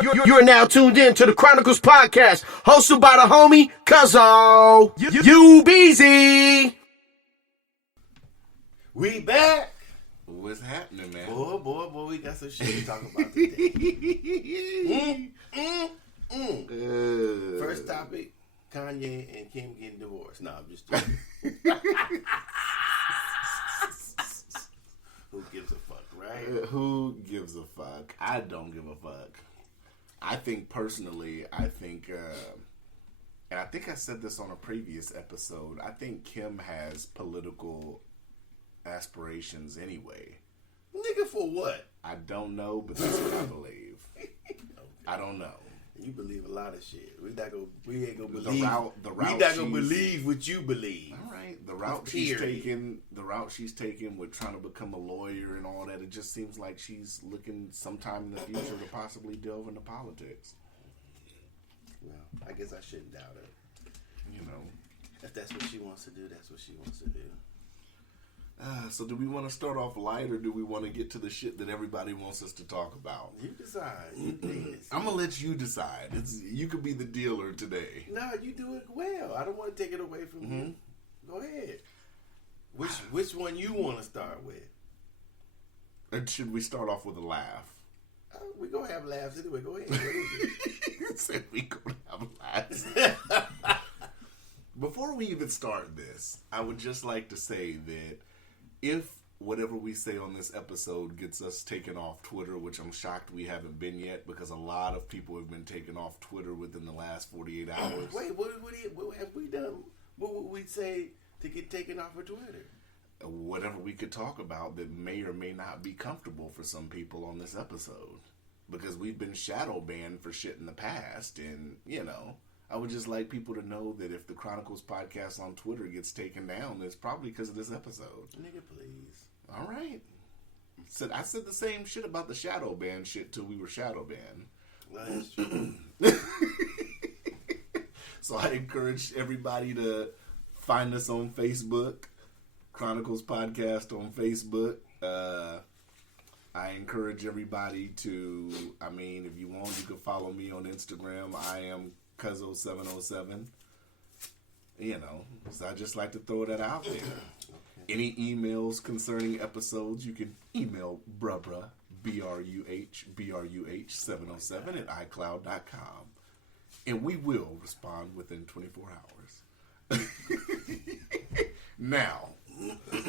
You're now tuned in to the Chronicles Podcast, hosted by the homie Cuzzo. You Beezy. We back. What's happening, man? Boy, we got some shit to talk about today. First topic, Kanye and Kim getting divorced. Nah, I'm just joking. Who gives a fuck, right? Who gives a fuck? I don't give a fuck. I think personally, and I think I said this on a previous episode, I think Kim has political aspirations anyway. Nigga, for what? I don't know, but that's what I believe. I don't know. You believe a lot of shit. We ain't gonna believe. The route we not gonna believe what you believe. All right, the route she's taken with trying to become a lawyer and all that. It just seems like she's looking sometime in the future to possibly delve into politics. Well, I guess I shouldn't doubt it. You know, if that's what she wants to do, that's what she wants to do. So do we want to start off light, or do we want to get to the shit that everybody wants us to talk about? You decide. I'm going to let you decide. You could be the dealer today. No, you do it well. I don't want to take it away from you. Go ahead. Which one you want to start with? And should we start off with a laugh? We're going to have laughs anyway. Go ahead. What is it? You said we going to have laughs. Before we even start this, I would just like to say that if whatever we say on this episode gets us taken off Twitter, which I'm shocked we haven't been yet, because a lot of people have been taken off Twitter within the last 48 hours. Wait, what have we done? What would we say to get taken off of Twitter? Whatever we could talk about that may or may not be comfortable for some people on this episode. Because we've been shadow banned for shit in the past, and, you know, I would just like people to know that if the Chronicles Podcast on Twitter gets taken down, it's probably because of this episode. Nigga, please. All right. I said the same shit about the shadow ban shit till we were shadow banned. Well, that's true. So I encourage everybody to find us on Facebook, Chronicles Podcast on Facebook. I encourage everybody to, if you want, you can follow me on Instagram. I am Cuzzo707. You know, so I just like to throw that out there. Any emails concerning episodes, you can email bruh, BRUH707 at iCloud.com. And we will respond within 24 hours. Now, excuse me.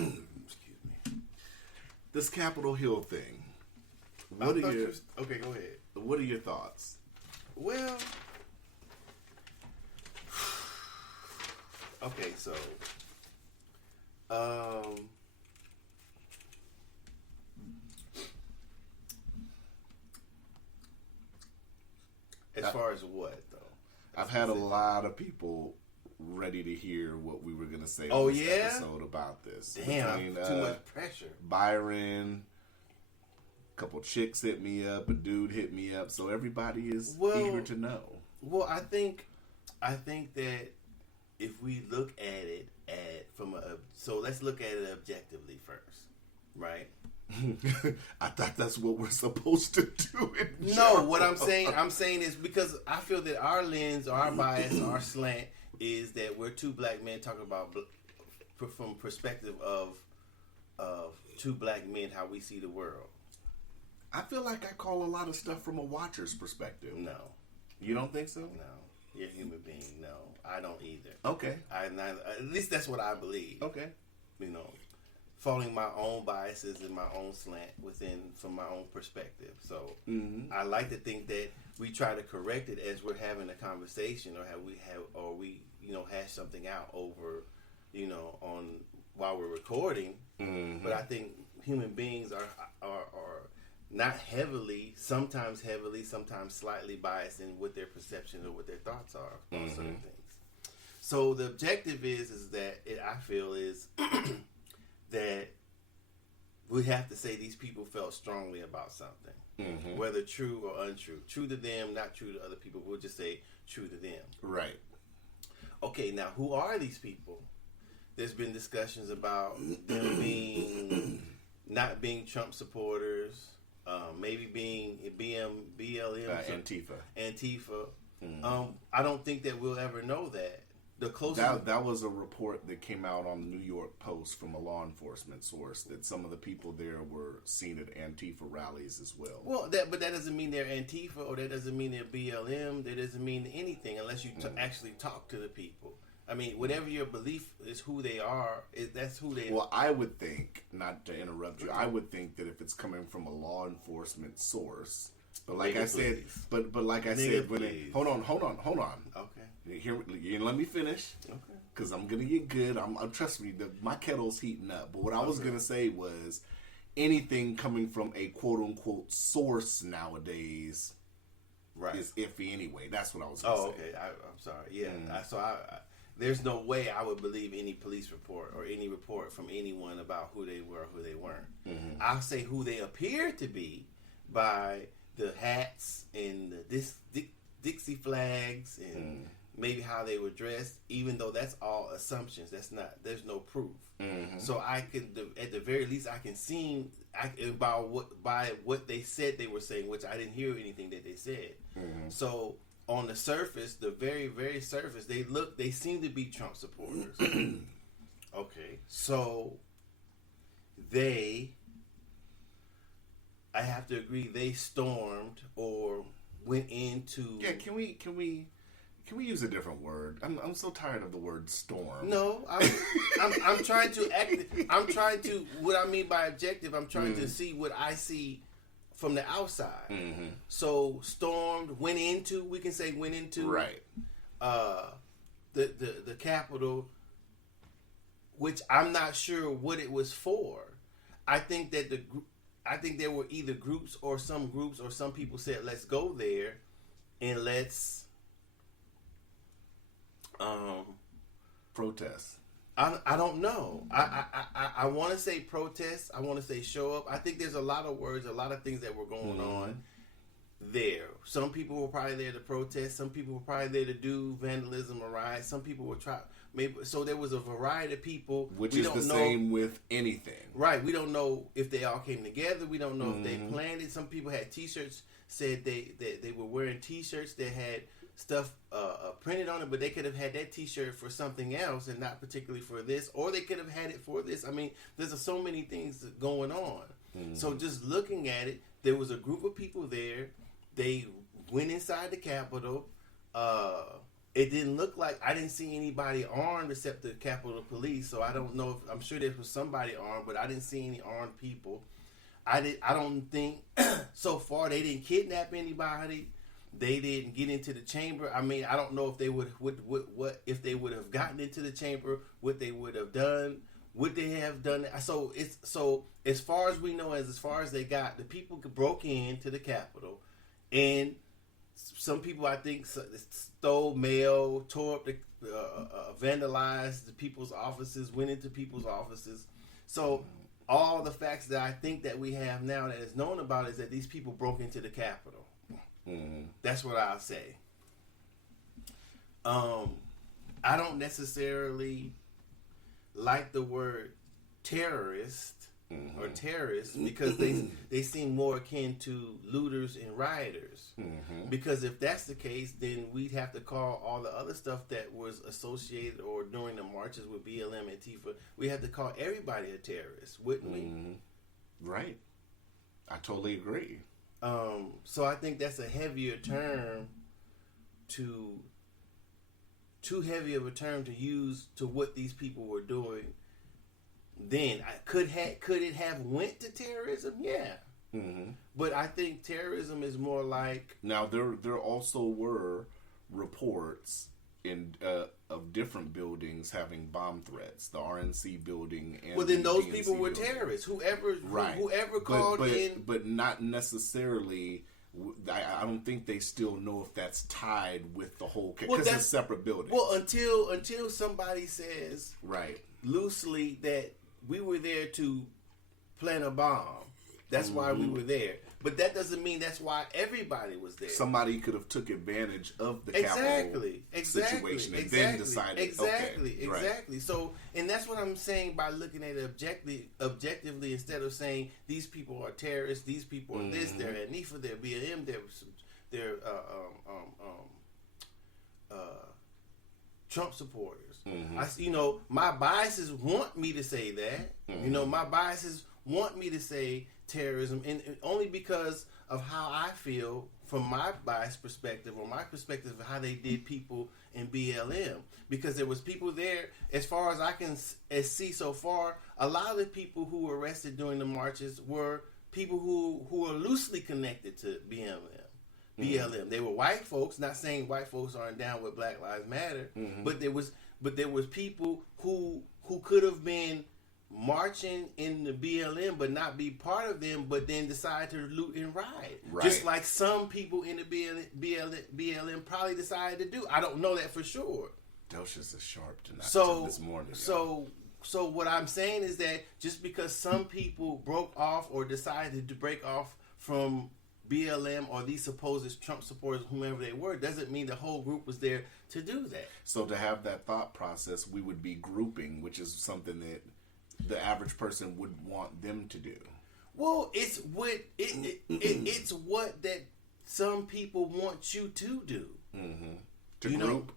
This Capitol Hill thing. Okay, go ahead. What are your thoughts? Well, okay, so, as far as what, though? I've had a lot of people ready to hear what we were going to say on this episode about this. Damn, too much pressure. Byron, a couple chicks hit me up, a dude hit me up, so everybody is eager to know. Well, I think that if we look at it so let's look at it objectively first, right? I thought that's what we're supposed to do. No, what I'm saying is because I feel that our lens, our bias, our slant is that we're two black men talking about from perspective of two black men how we see the world. I feel like I call a lot of stuff from a watcher's perspective. No, you don't think so? No, you're a human being. No, I don't either. Okay, at least that's what I believe. Okay, you know. Following my own biases and my own slant from my own perspective. So I like to think that we try to correct it as we're having a conversation, or we hash something out over, while we're recording. But I think human beings are not sometimes heavily, sometimes slightly biased in what their perception or what their thoughts are on certain things. So the objective is that I feel is that we have to say these people felt strongly about something, whether true or untrue. True to them, not true to other people. We'll just say true to them. Right. Okay, now who are these people? There's been discussions about them not being Trump supporters, maybe being BLM, Antifa. I don't think that we'll ever know that. The closest that was a report that came out on the New York Post from a law enforcement source that some of the people there were seen at Antifa rallies as well. Well, but that doesn't mean they're Antifa, or that doesn't mean they're BLM. That doesn't mean anything unless you actually talk to the people. I mean, whatever your belief is, who they are, that's who they are. Well, I would think, not to interrupt you, I would think that if it's coming from a law enforcement source, but like I said, but like I said, when hold on. Okay. Here, let me finish. Okay. Because I'm gonna get good. Trust me, my kettle's heating up. But what I was gonna say was, anything coming from a quote unquote source nowadays, is iffy anyway. That's what I was gonna say. Oh, okay. I'm sorry. Yeah. There's no way I would believe any police report or any report from anyone about who they were or who they weren't. Mm-hmm. I'll say who they appear to be by the hats and the Dixie flags and maybe how they were dressed, even though that's all assumptions. There's no proof. Mm-hmm. So I could, at the very least, I can see by what they said they were saying, which I didn't hear anything that they said. Mm-hmm. So on the surface, the very, very surface, they seem to be Trump supporters. Okay, so I have to agree, they stormed or went into. Yeah, can we use a different word? I'm so tired of the word storm. No, I'm trying to act. I'm trying to. What I mean by objective, I'm trying to see what I see from the outside. Mm-hmm. So stormed, went into. We can say went into. Right. The Capitol, which I'm not sure what it was for. I think that there were either groups or some people said, let's go there and let's protest. I don't know. I want to say protest. I want to say show up. I think there's a lot of words, a lot of things that were going on there. Some people were probably there to protest. Some people were probably there to do vandalism or riot. Some people were so there was a variety of people. Which is the same with anything. Right. We don't know if they all came together. We don't know if they planned it. Some people had T-shirts, said they were wearing T-shirts that had stuff printed on it, but they could have had that T-shirt for something else and not particularly for this, or they could have had it for this. I mean, there's so many things going on. So just looking at it, there was a group of people there. They went inside the Capitol. It didn't look like, I didn't see anybody armed except the Capitol Police. So I don't know I'm sure there was somebody armed, but I didn't see any armed people. I don't think so far they didn't kidnap anybody. They didn't get into the chamber. I mean, I don't know if they would if they would have gotten into the chamber, what they would have done. Would they have done it? So as far as we know, as far as they got, the people broke into the Capitol, and some people, I think, stole mail, tore up vandalized the people's offices, went into people's offices. So all the facts that I think that we have now that is known about is that these people broke into the Capitol. That's what I'll say. I don't necessarily like the word terrorist or terrorists because they seem more akin to looters and rioters. Because if that's the case, then we'd have to call all the other stuff that was associated or during the marches with BLM and Antifa, we have to call everybody a terrorist, wouldn't we? Right. I totally agree. So I think that's a heavier term too heavy of a term to use to what these people were doing. Then could it have went to terrorism? Yeah. But I think terrorism is more like, now there also were reports of different buildings having bomb threats, the RNC building and well, then the those DNC people were building. terrorists. Whoever called but, in, but not necessarily. I don't think they still know if that's tied with the whole because it's separate buildings. Well, until somebody says right loosely that we were there to plant a bomb. That's why we were there. But that doesn't mean that's why everybody was there. Somebody could have took advantage of the Capitol situation and then decided, exactly. Right. So, and that's what I'm saying by looking at it objectively instead of saying these people are terrorists, these people are this, they're Antifa, they're BLM, they're Trump supporters. My biases want me to say that. My biases want me to say terrorism, and only because of how I feel from my biased perspective, or my perspective of how they did people in BLM. Because there was people there, as far as I can see so far, a lot of the people who were arrested during the marches were people who are loosely connected to BLM. They were white folks. Not saying white folks aren't down with Black Lives Matter, but there was people who could have been marching in the BLM but not be part of them, but then decide to loot and riot. Right. Just like some people in the BLM probably decided to do. I don't know that for sure. Delcious is sharp tonight. This morning. So what I'm saying is that just because some people broke off or decided to break off from BLM or these supposed Trump supporters, whomever they were, doesn't mean the whole group was there to do that. So to have that thought process, we would be grouping, which is something that the average person would want them to do. Well, it's what that some people want you to do. To group.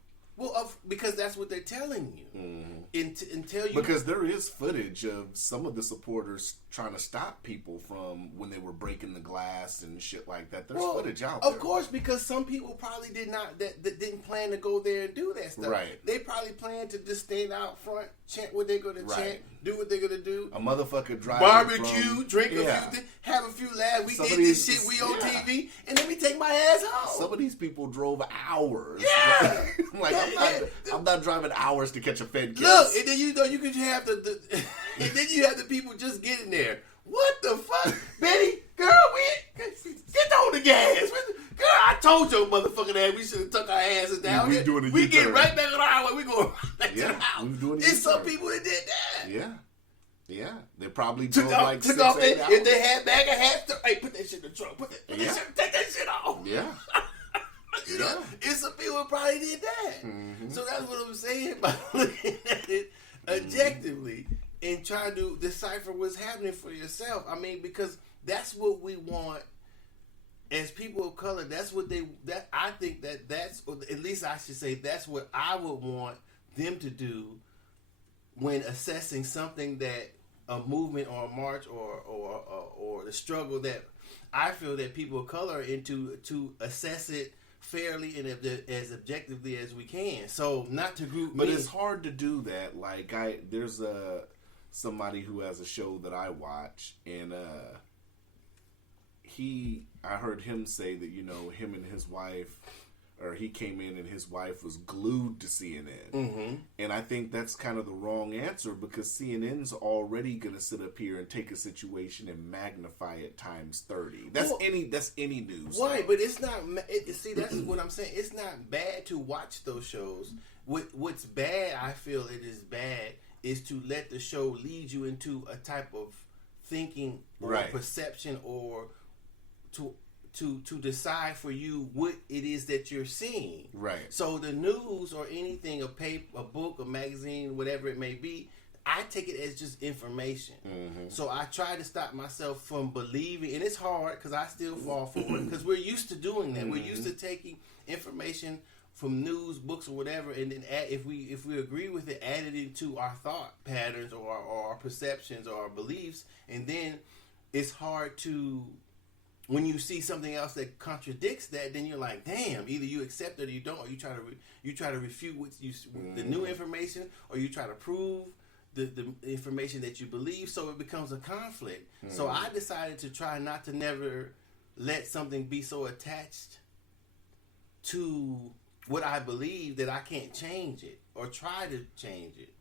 Because that's what they're telling you. Until you, because there is footage of some of the supporters trying to stop people from when they were breaking the glass and shit like that. There's footage out there. Of course, because some people probably that didn't plan to go there and do that stuff. Right. They probably planned to just stand out front, chant what they're going to chant, do what they're going to do. A motherfucker drive barbecue, drink a few things, have a few laughs. We did this shit, we on TV, and let me take my ass home. Some of these people drove hours. Yeah. I'm not driving hours to catch a Fed case. Look, and then you could have and then you have the people just getting there. What the fuck, Betty? Girl, get on the gas. Girl, I told your motherfucking ass we should have took our asses down here. We get right back on the highway. We going right back to the house. It's some people that did that. Yeah. They probably took off 6 hours. If they had bag of hats, hey, put that shit in the trunk. Take that shit off. Yeah. It's some people that probably did that. So that's what I'm saying by looking at it objectively and trying to decipher what's happening for yourself. I mean, because that's what we want as people of color. That's what I think that's, or at least I should say, that's what I would want them to do when assessing something that a movement or a march or the struggle that I feel that people of color are into, to assess it fairly and as objectively as we can. So not to group, but it's hard to do that. Like there's somebody who has a show that I watch, and I heard him say that him and his wife, or he came in and his wife was glued to CNN. And I think that's kind of the wrong answer, because CNN's already going to sit up here and take a situation and magnify it times 30. That's any news. Right, but it's not. See, that's what I'm saying. It's not bad to watch those shows. What's bad, I feel it is bad, is to let the show lead you into a type of thinking or perception, or to decide for you what it is that you're seeing. Right. So the news or anything, a paper, a book, a magazine, whatever it may be, I take it as just information. So I try to stop myself from believing, and it's hard because I still fall for it, because we're used to doing that. We're used to taking information from news, books, or whatever, and then if we agree with it, add it into our thought patterns or our perceptions or our beliefs, and then it's hard to, when you see something else that contradicts that, then you're like, damn, either you accept it or you don't, or you try to refute the new information, or you try to prove the information that you believe, so it becomes a conflict. So I decided to try not to never let something be so attached to what I believe that I can't change it or try to change it.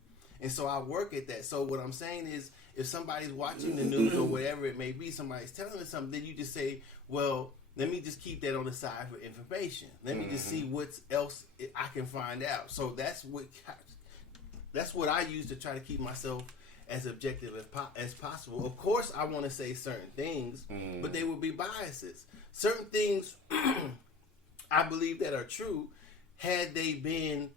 And so I work at that. So what I'm saying is, if somebody's watching the news or whatever it may be, somebody's telling us something, then you just say, well, let me just keep that on the side for information. Let me just see what else I can find out. So that's what I use to try to keep myself as objective as possible. Of course, I want to say certain things, but they will be biases. Certain things I believe that are true. Had it been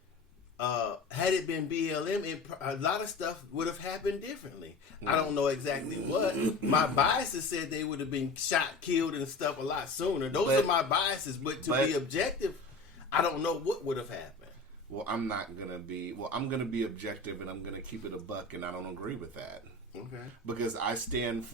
BLM, a lot of stuff would have happened differently. I don't know exactly what. My biases said they would have been shot, killed, and stuff a lot sooner. Those are my biases. But to be objective, I don't know what would have happened. Well, I'm gonna be objective, and I'm gonna keep it a buck, and I don't agree with that. Okay. Because I stand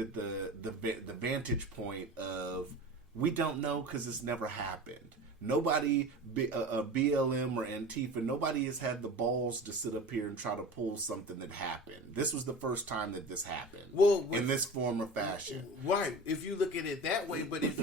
at the vantage point of we don't know because it's never happened. Nobody, BLM or Antifa, nobody has had the balls to sit up here and try to pull something that happened. This was the first time that this happened. Well, in this form or fashion, right? If you look at it that way, but if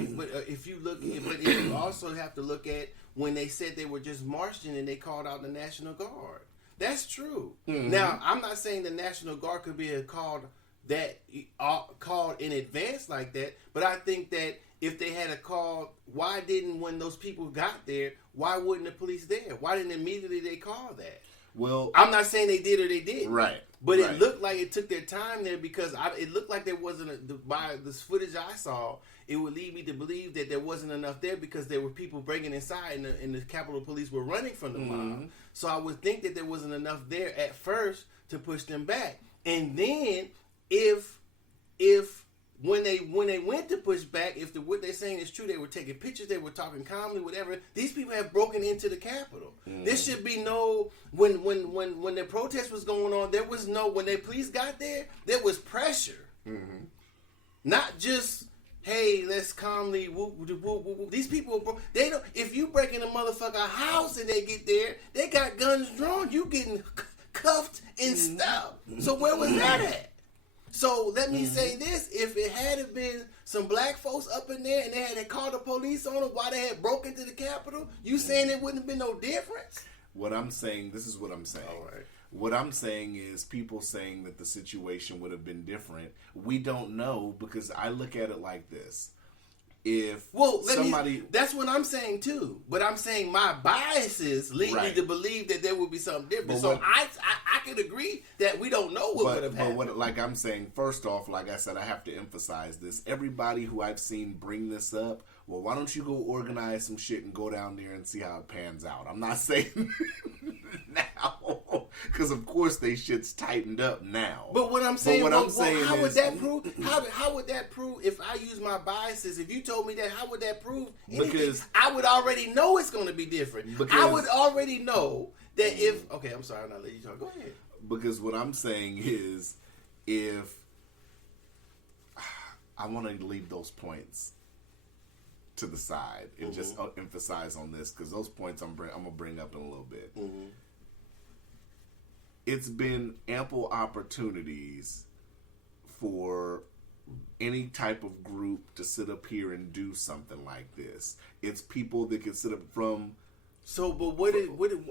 you also have to look at when they said they were just marching and they called out the National Guard. That's true. Mm-hmm. Now, I'm not saying the National Guard could be called in advance like that, but I think that if they had a call, why didn't, when those people got there, why wasn't the police there? Why didn't immediately they call that? Well, I'm not saying they did or they didn't. Right. But it looked like it took their time there because it looked like there wasn't, by this footage I saw, it would lead me to believe that there wasn't enough there because there were people breaking inside and the Capitol Police were running from the mob. So I would think that there wasn't enough there at first to push them back. And then if when they went to push back, if what they're saying is true, they were taking pictures, they were talking calmly, whatever. These people have broken into the Capitol. There should be no when the protest was going on. There was no when the police got there. There was pressure, not just hey, let's calmly whoop, whoop, whoop, whoop. These people they don't. If you break in a motherfucker house and they get there, they got guns drawn. You getting cuffed and stuff. So where was that at? So let me say this: if it had been some black folks up in there and they had called the police on them while they had broke into the Capitol, you saying it wouldn't have been no difference? What I'm saying, this is what I'm saying. All right. What I'm saying is people saying that the situation would have been different. We don't know because I look at it like this. That's what I'm saying too. But I'm saying my biases lead me to believe that there would be something different. So I can agree that we don't know what would have happened. But like I'm saying, first off, like I said, I have to emphasize this. Everybody who I've seen bring this up, well, why don't you go organize some shit and go down there and see how it pans out? I'm not saying now, because of course they shit's tightened up now. But what I'm saying, how would that prove? How would that prove if I use my biases? If you told me that, how would that prove anything? Because I would already know it's going to be different. I would already know that if. Okay, I'm sorry, I'm not letting you talk. Go ahead. Because what I'm saying is, if I want to leave those points to the side and just emphasize on this, because those points I'm gonna bring up in a little bit. It's been ample opportunities for any type of group to sit up here and do something like this. It's people that can sit up from. So, but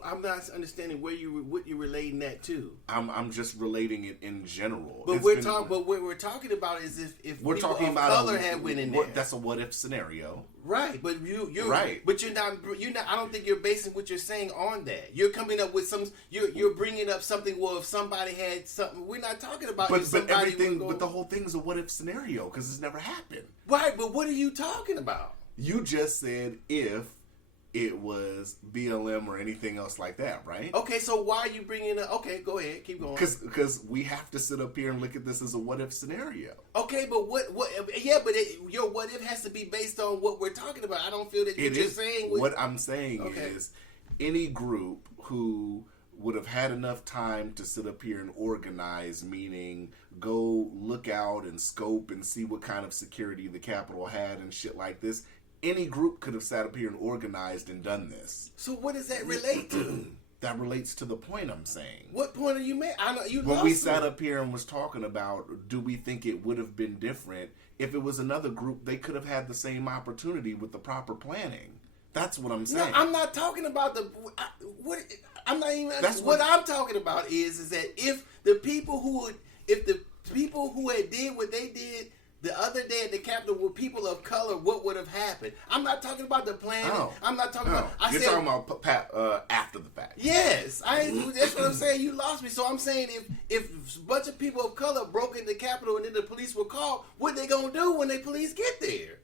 I'm not understanding what you're relating that to. I'm just relating it in general. But what we're talking about is if we're people talking of about color had went in there. That's a what if scenario, right? But you're right. But you're not. I don't think you're basing what you're saying on that. You're coming up with some. You're bringing up something. Well, if somebody had something, we're not talking about. But everything. But the whole thing is a what if scenario because it's never happened. Right. But what are you talking about? You just said if it was BLM or anything else like that, right? Okay, so why are you bringing up... Okay, go ahead, keep going. Because we have to sit up here and look at this as a what-if scenario. Okay, but your what-if has to be based on what we're talking about. I don't feel that you're just saying... What I'm saying is any group who would have had enough time to sit up here and organize, meaning go look out and scope and see what kind of security the Capitol had and shit like this... Any group could have sat up here and organized and done this. So what does that relate to? That relates to the point I'm saying. What point are you making? I know you. When we sat up here and was talking about, do we think it would have been different if it was another group? They could have had the same opportunity with the proper planning. That's what I'm saying. No, I'm not talking about I'm not even. What I'm talking about is that if the people who had did what they did the other day at the Capitol with people of color, what would have happened? I'm not talking about the planning. Oh. I'm not talking about. You're talking about after the fact. Yes, that's what I'm saying. You lost me. So I'm saying if a bunch of people of color broke into the Capitol and then the police were called, what they gonna do when the police get there?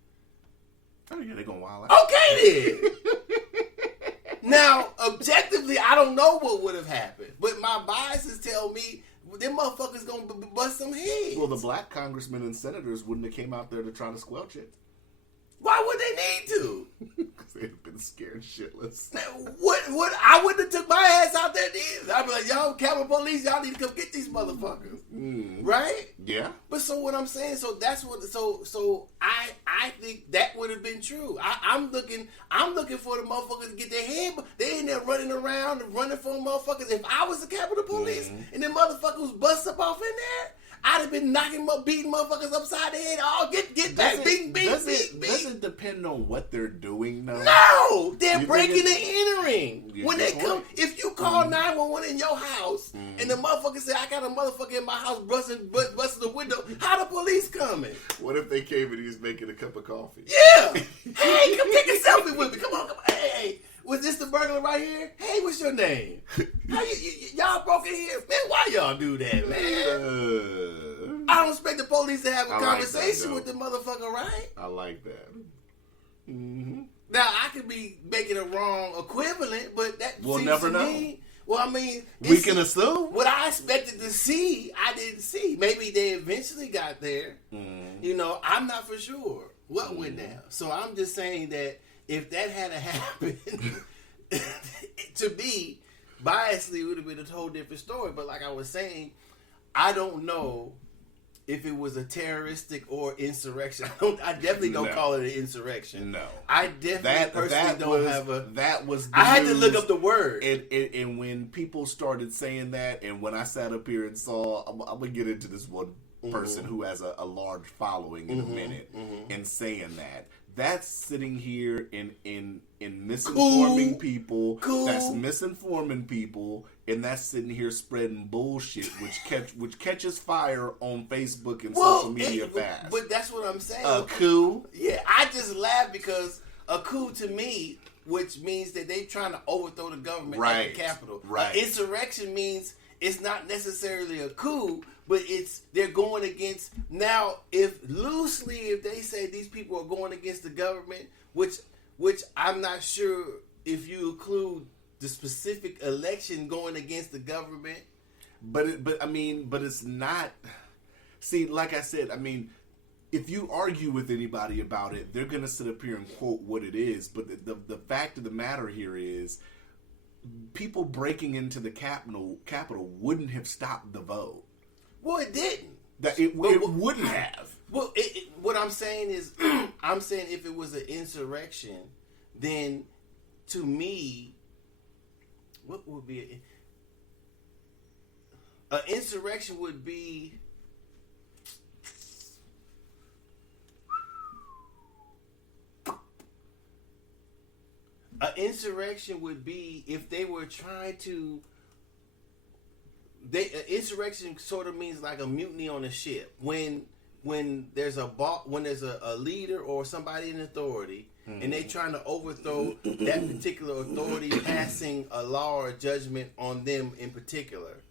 Oh yeah, they're gonna wild out. Okay then. Now, objectively, I don't know what would have happened, but my biases tell me them motherfuckers gonna bust some heads. Well, the black congressmen and senators wouldn't have came out there to try to squelch it. Why would they need to? Because they'd have been scared shitless. What? I wouldn't have took my ass out there then. I'd be like, y'all, Capitol Police, y'all need to come get these motherfuckers, right? Yeah. But so what I'm saying, so that's what. So I think that would have been true. I'm looking for the motherfuckers to get their head. They in there running around and running for motherfuckers. If I was the Capitol Police and them motherfuckers was bust up off in there, I'd have been knocking them up, beating motherfuckers upside the head. Oh, get back, beat. Does it depend on what they're doing, though? No, they're breaking and entering. When they come, point. if you call 911 in your house and the motherfucker say, I got a motherfucker in my house busting the window, how the police coming? What if they came and he's making a cup of coffee? Yeah. Hey, come take a selfie with me. Come on. Hey, was this the burglar right here? Hey, what's your name? How y'all broke in here? Man, why y'all do that, man? I don't expect the police to have a conversation with the motherfucker, right? I like that. Mm-hmm. Now, I could be making a wrong equivalent, but that We'll seems never to know. me. Well, I mean, We can assume. what I expected to see, I didn't see. Maybe they eventually got there. You know, I'm not for sure what went down. So I'm just saying that if that had happened, to me, biasly, it would have been a whole different story. But like I was saying, I don't know if it was a terroristic or insurrection. I definitely don't call it an insurrection. No. I definitely personally don't have a... That was the I had to news. look up the word. And when people started saying that, and when I sat up here and saw, I'm going to get into this one person who has a large following in a minute, and saying that's sitting here in misinforming people. That's misinforming people, and that's sitting here spreading bullshit, which catches fire on Facebook and social media fast. But that's what I'm saying. A coup. Yeah, I just laugh because a coup to me, which means that they trying to overthrow the government at the Capitol. Right. Insurrection means it's not necessarily a coup, but they're going against. Now, if they say these people are going against the government, which I'm not sure if you include the specific election going against the government. But it's not. See, like I said, I mean, if you argue with anybody about it, they're gonna sit up here and quote what it is. But the fact of the matter here is, people breaking into the Capitol wouldn't have stopped the vote. Well, it didn't. It wouldn't have. Well, what I'm saying is, I'm saying if it was an insurrection, then to me, what would be an insurrection would be if they were trying to. Insurrection sort of means like a mutiny on a ship. When there's a leader or somebody in authority, and they trying to overthrow that particular authority, passing a law or a judgment on them in particular.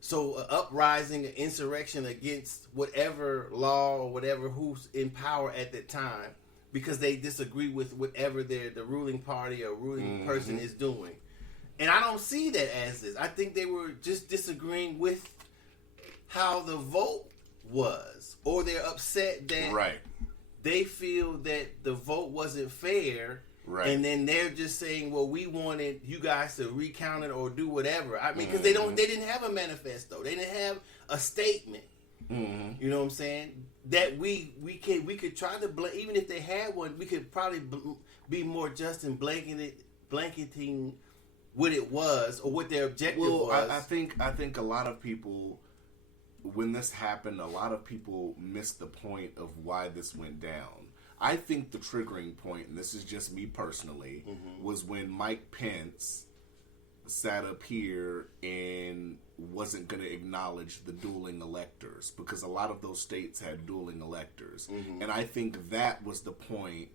So an uprising, an insurrection against whatever law or whatever who's in power at that time, because they disagree with whatever the ruling party or ruling person is doing. And I don't see that as this. I think they were just disagreeing with how the vote was. Or they're upset that they feel that the vote wasn't fair. Right. And then they're just saying, well, we wanted you guys to recount it or do whatever. I mean, because they didn't have a manifesto. They didn't have a statement. You know what I'm saying? That we could try to even if they had one, we could probably be more just in blanketing what it was or what their objective was. I think a lot of people, when this happened, a lot of people missed the point of why this went down. I think the triggering point, and this is just me personally, was when Mike Pence sat up here and wasn't going to acknowledge the dueling electors, because a lot of those states had dueling electors. And I think that was the point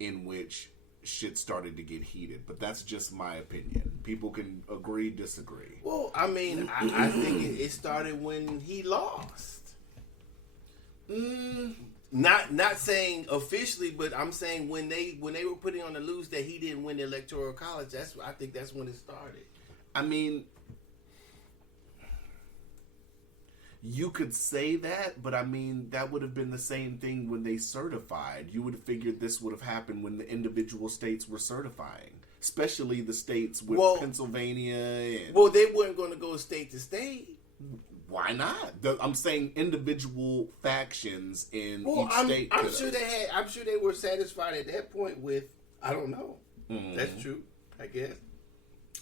in which shit started to get heated. But that's just my opinion. People can agree, disagree. Well, I mean, I think it started when he lost. Not saying officially, but I'm saying when they were putting on the news that he didn't win the electoral college. I think that's when it started. I mean, you could say that, but I mean, that would have been the same thing when they certified. You would have figured this would have happened when the individual states were certifying, especially the states with Pennsylvania. And, well, they weren't going to go state to state. Why not? I'm saying individual factions in each state. I'm sure they had. I'm sure they were satisfied at that point with. I don't know. Mm-hmm. That's true. I guess.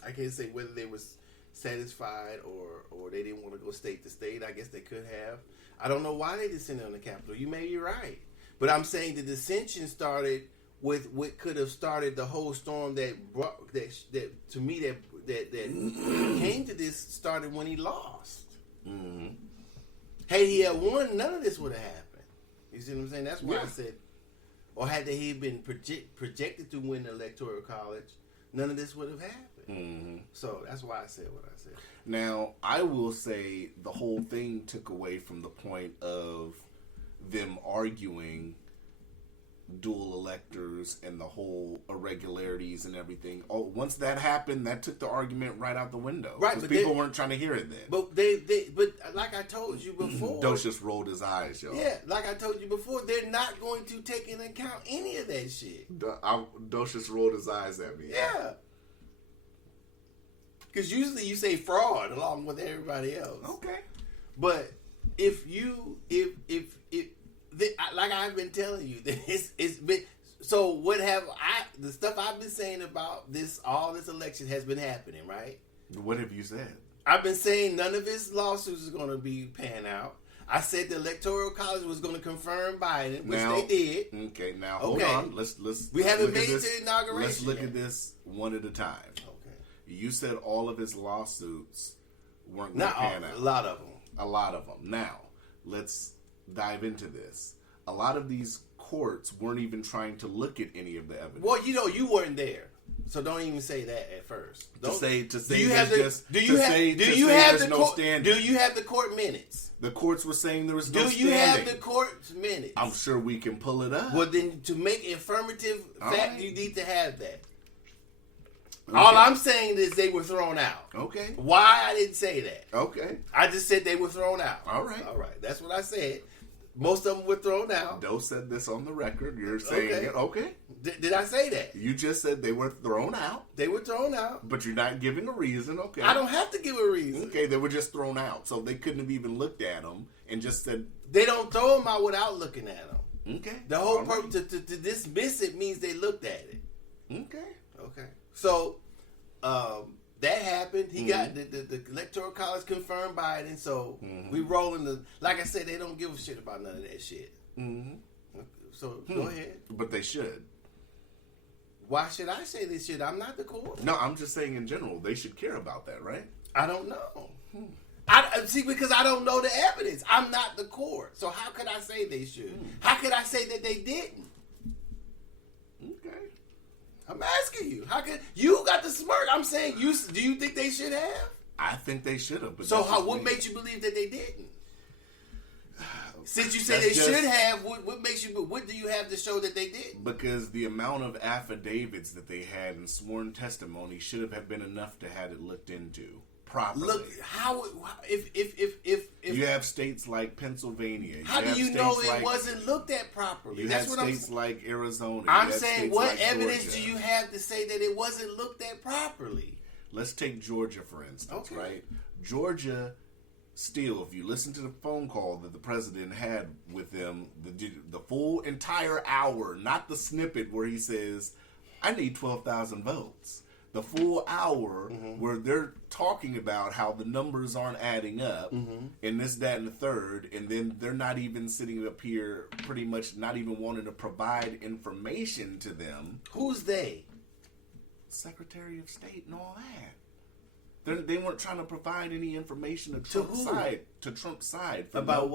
I can't say whether they was satisfied or they didn't want to go state to state. I guess they could have. I don't know why they descended on the Capitol. You may be right, but I'm saying the dissension started with what could have started the whole storm that brought that to me that came to this started when he lost. Mm-hmm. Had he had won, none of this would have happened. You see what I'm saying? That's why I said, or had he been projected to win the electoral college, none of this would have happened. Mm-hmm. So that's why I said what I said. Now, I will say the whole thing took away from the point of them arguing dual electors and the whole irregularities and everything. Oh, once that happened, that took the argument right out the window. Right, because but people weren't trying to hear it then. But but like I told you before, Dose just rolled his eyes, y'all. yeah, like I told you before, they're not going to take into account any of that shit. Dose just rolled his eyes at me. Yeah. Because usually you say fraud along with everybody else. Okay. But if like I've been telling you, that it's been. So what have the stuff I've been saying about all this election has been happening, right? What have you said? I've been saying none of his lawsuits is going to be pan out. I said the Electoral College was going to confirm Biden, which they did. Okay, now hold on. Let's we haven't made it to the inauguration. Let's look at this one at a time. Okay. You said all of his lawsuits weren't going to Not pan all, out. a lot of them. A lot of them. Now, let's dive into this. A lot of these courts weren't even trying to look at any of the evidence. Well, you weren't there, so don't even say that at first. To say do you have the court minutes? The courts were saying there was no standing. Do you have the court minutes? I'm sure we can pull it up. Well, then to make affirmative fact, right. you need to have that. Okay. All I'm saying is they were thrown out. Okay. Why I didn't say that? Okay. I just said they were thrown out. All right. All right. That's what I said. Most of them were thrown out. Doe said this on the record. You're saying it. Okay. Did I say that? You just said they were thrown out. They were thrown out. But you're not giving a reason. Okay. I don't have to give a reason. Okay, they were just thrown out. So they couldn't have even looked at them and just said... They don't throw them out without looking at them. Okay. The whole purpose to dismiss it means they looked at it. Okay. Okay. So, that happened. He got the Electoral College confirmed Biden. So we rolling the. Like I said, they don't give a shit about none of that shit. Mm-hmm. So go ahead. But they should. Why should I say this shit? I'm not the court. No, I'm just saying in general, they should care about that, right? I don't know. I see, because I don't know the evidence. I'm not the court. So how could I say they should? How could I say that they didn't? Okay. I'm asking you. How could you got the smirk? I'm saying you. Do you think they should have? I think they should have. So what makes you believe that they didn't? Since you say they should have, what makes you? What do you have to show that they did? Because the amount of affidavits that they had and sworn testimony should have been enough to have it looked into properly. Look, if you have states like Pennsylvania, how do you know it wasn't looked at properly? That's what states like Arizona. I'm saying, what evidence do you have to say that it wasn't looked at properly? Let's take Georgia for instance, right? Georgia. Still, if you listen to the phone call that the president had with them, the full entire hour, not the snippet where he says, I need 12,000 votes. The full hour where they're talking about how the numbers aren't adding up and this, that, and the third, and then they're not even sitting up here pretty much not even wanting to provide information to them. Who's they? Secretary of State and all that. They weren't trying to provide any information to who? Trump's side for About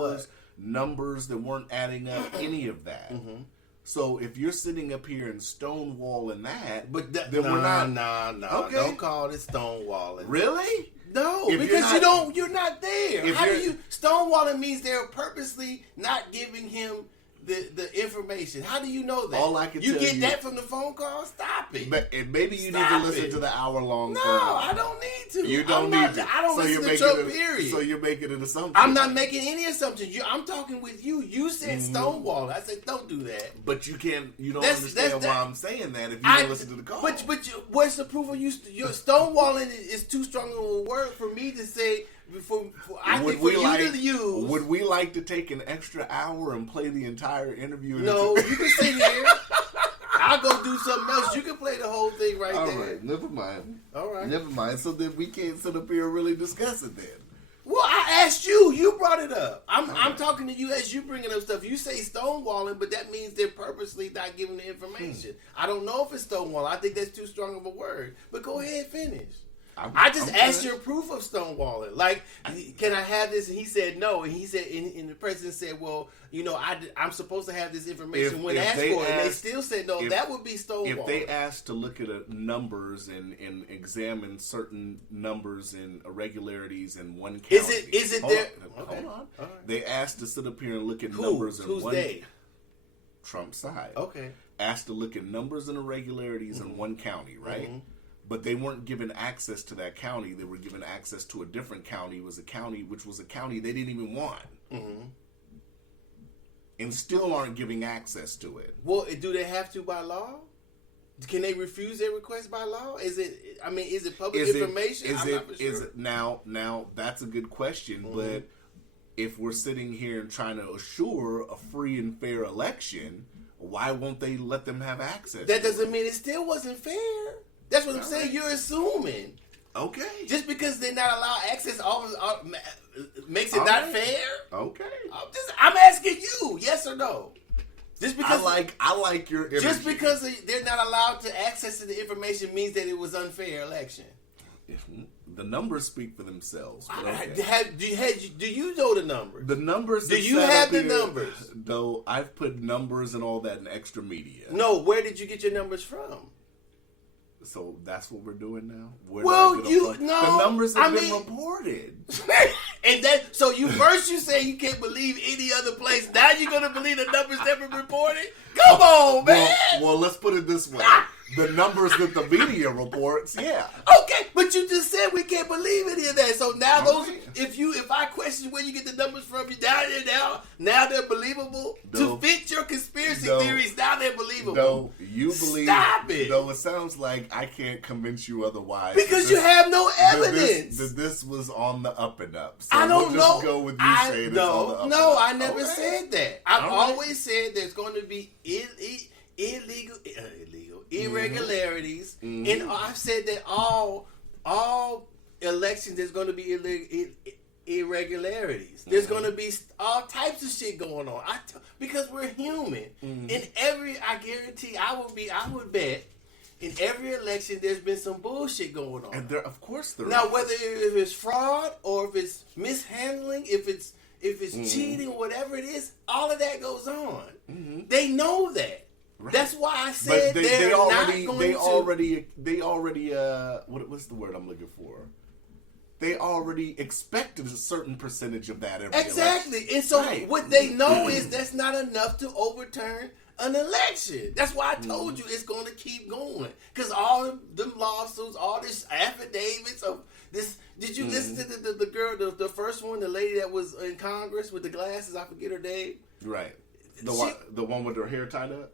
numbers that weren't adding up, any of that. Mm-hmm. So if you're sitting up here and stonewalling that, But then we're not. Okay. Don't call it stonewalling. Really? No, If because you're not there. If How do you're- you stonewalling means they're purposely not giving him the information. How do you know that? All I can you tell get you- that from the phone call? Stop it. And maybe you need Stop to listen it. to the hour-long No, call. I don't need to. You don't I'm need not, to. I don't So you're listen to making Trump, it- period. So you're making an assumption. I'm not making any assumptions. I'm talking with you. You said Mm-hmm. stonewall. I said don't do that. But you can't. You don't That's- understand that's- why I'm saying that if you don't listen to the call. But what's the proof of you? Your stonewalling is too strong of a word for me to say. I think for you to use. Would we like to take an extra hour and play the entire interview? No, you can sit here. I'll go do something else. You can play the whole thing right All there. right, never mind. All right. Never mind. So then we can't sit up here and really discuss it then. Well, I asked you. You brought it up. I'm talking to you as you bringing up stuff. You say stonewalling, but that means they're purposely not giving the information. I don't know if it's stonewalling. I think that's too strong of a word. But go ahead, finish. I just asked your proof of stonewalling. Like, can I have this? And he said no. And he said, and the president said, well, I'm supposed to have this information when asked for it. And they still said no. That would be stonewalling. If they asked to look at numbers and examine certain numbers and irregularities in one county, is it there? Hold Okay. on. All right. They asked to sit up here and look at numbers in Who's one. they? Trump's side. Okay. Asked to look at numbers and irregularities in one county, right? Mm-hmm. But they weren't given access to that county. They were given access to a different county. It was a county which was a county they didn't even want. Mm-hmm. And still aren't giving access to it. Well, do they have to by law? Can they refuse their request by law? Is it public information? I'm not for sure. Is it now that's a good question, Mm-hmm. but if we're sitting here and trying to assure a free and fair election, why won't they let them have access? That doesn't mean it still wasn't fair. That's what I'm saying. right. You're assuming. Okay. Just because they're not allowed access makes it All not right. fair? Okay. I'm asking you, yes or no? Just because I like your energy. just because they're not allowed to access the information means that it was unfair election. The numbers speak for themselves. But okay. Do you know the numbers? The numbers. Do that you sat have up the here, numbers? Though I've put numbers and all that in extra media. No, where did you get your numbers from? So that's what we're doing now. Well, the numbers have been mean- reported. And that so you say you can't believe any other place. Now you're gonna believe the numbers that were reported? Come on, man. Well, let's put it this way: the numbers that the media reports, yeah. Okay, but you just said we can't believe any of that. So now All those, right. if I question where you get the numbers from, you now they're believable No. to fit your conspiracy No. theories. Now they're believable. No, you believe. Stop it. Though it sounds like I can't convince you otherwise. Because that you have no that evidence. this was on the up and up. So I don't we'll just know. go with you saying it's on the up and No, up. I never Okay. said that. I've All right. always said there's going to be irregularities, and I've said that all elections there's going to be irregularities. There's going to be all types of shit going on. Because we're human. In I guarantee, I would bet. In every election, there's been some bullshit going on. And of course there Now, is. whether if it's fraud or if it's mishandling, if it's cheating or whatever it is, all of that goes on. They know that. Right. That's why I said But they're not going they to. already what's the word I'm looking for? They already expected a certain percentage of that every Exactly. election. And so Right. what they know is that's not enough to overturn an election. That's why I told you it's going to keep going. Because all them lawsuits, all this affidavits of this. Did you listen to the girl, the first one, the lady that was in Congress with the glasses? I forget her name. Right. The She- one with her hair tied up?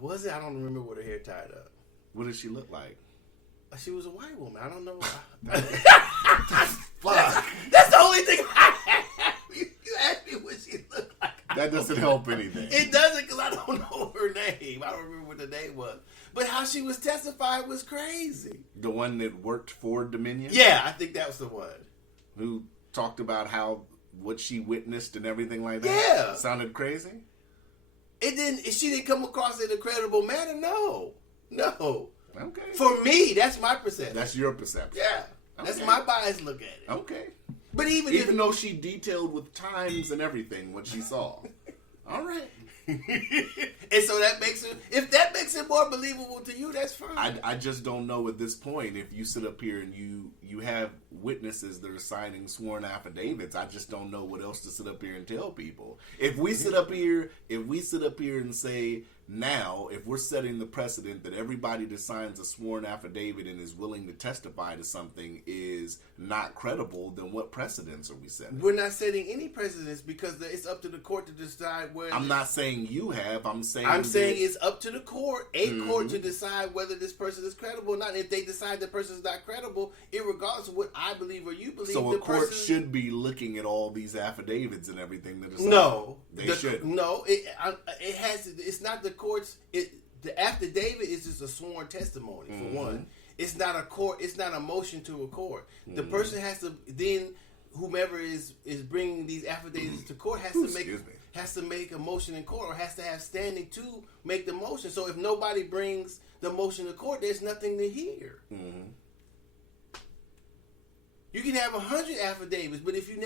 Was it? I don't remember with her hair tied up. What did she look like? She was a white woman. I don't know. Fuck. That's the only thing I have. You asked me what she looked like. That doesn't help anything. It doesn't because I don't know her name. I don't remember what the name was. But how she was testifying was crazy. The one that worked for Dominion? Yeah, I think that was the one. Who talked about what she witnessed and everything like that? Yeah. Sounded crazy? She didn't come across in a credible manner. No. Okay. For me, that's my perception. That's your perception. Yeah. That's my bias look at it. Okay. But Even though she detailed with times and everything what she saw. All right. And so that makes it, if that makes it more believable to you, that's fine. I just don't know at this point if you sit up here and you have witnesses that are signing sworn affidavits. I just don't know what else to sit up here and tell people. If we sit up here and say now, if we're setting the precedent that everybody that signs a sworn affidavit and is willing to testify to something is not credible, then what precedents are we setting? We're not setting any precedents because it's up to the court to decide whether. I'm not saying you have. I'm saying it's up to the court, court, to decide whether this person is credible or not. If they decide the person is not credible, regardless of what I believe or you believe, so the a court person should be looking at all these affidavits and everything that is. No, they should. No, it has. It's not the court's. The affidavit is just a sworn testimony for one. It's not a court. It's not a motion to a court. The person has to then, whomever is bringing these affidavits to court has to make a motion in court or has to have standing to make the motion. So if nobody brings the motion to court, there's nothing to hear. You can have 100 affidavits, but if you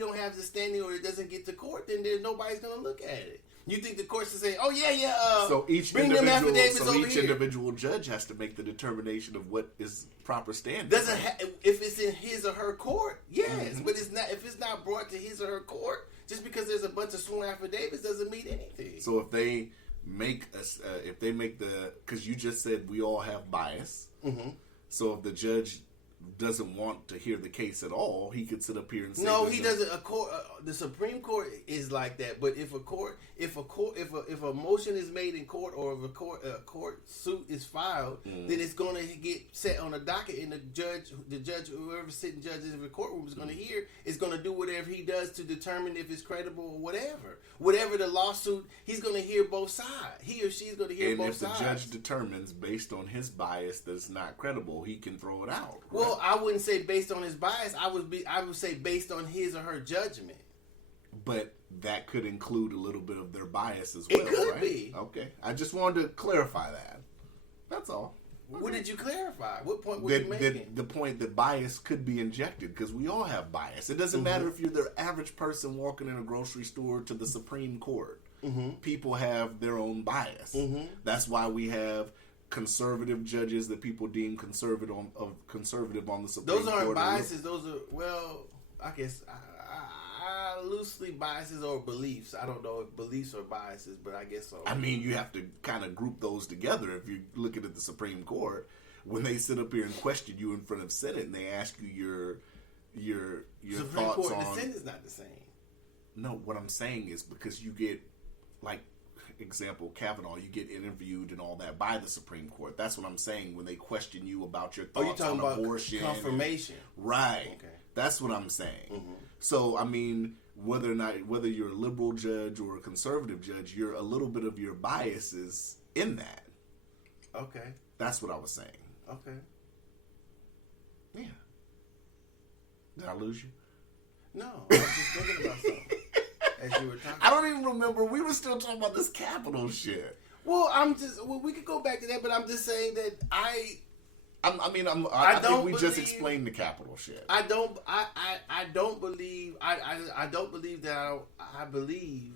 don't have the standing or it doesn't get to court, then nobody's going to look at it. You think the court should say, "Oh yeah, so each bring them affidavits over here." Individual judge has to make the determination of what is proper standing. If it's in his or her court, yes, but it's not. If it's not brought to his or her court, just because there's a bunch of sworn affidavits doesn't mean anything. So if they make because you just said we all have bias. So if the judge doesn't want to hear the case at all, he could sit up here and say no, he doesn't. The Supreme Court is like that. But if a motion is made in court or if a court suit is filed, then it's going to get set on a docket, and the judge, whoever's sitting judges in the courtroom is going to hear, is going to do whatever he does to determine if it's credible or whatever. Whatever the lawsuit, he's going to hear both sides. He or she's going to hear both sides. And if the judge determines based on his bias that it's not credible, he can throw it out. Right? Well, I wouldn't say based on his bias. I would say based on his or her judgment. But that could include a little bit of their bias as well. It could right? be. Okay. I just wanted to clarify that. That's all. Okay. What did you clarify? What point were you making? The point that bias could be injected, because we all have bias. It doesn't matter if you're the average person walking in a grocery store to the Supreme Court. People have their own bias. That's why we have conservative judges that people deem conservative on the Supreme Court. Those aren't biases. Those are, I guess loosely biases or beliefs. I don't know if beliefs are biases, but I guess so. I mean, you have to kind of group those together. If you're looking at the Supreme Court, when they sit up here and question you in front of Senate and they ask you your Supreme thoughts Court on... and the Senate is not the same. No, what I'm saying is because you get, like, example, Kavanaugh, you get interviewed and all that by the Supreme Court. That's what I'm saying when they question you about your thoughts on abortion. Confirmation. Right. Okay. That's what I'm saying. So, I mean, whether you're a liberal judge or a conservative judge, you're a little bit of your biases in that. Okay. That's what I was saying. Okay. Yeah. Did I lose you? No, I was just thinking about something as you were talking. I don't even remember. We were still talking about this Capitol shit. Well, we could go back to that, but I'm just saying that I think we just explained the Capitol shit. I don't believe that I believe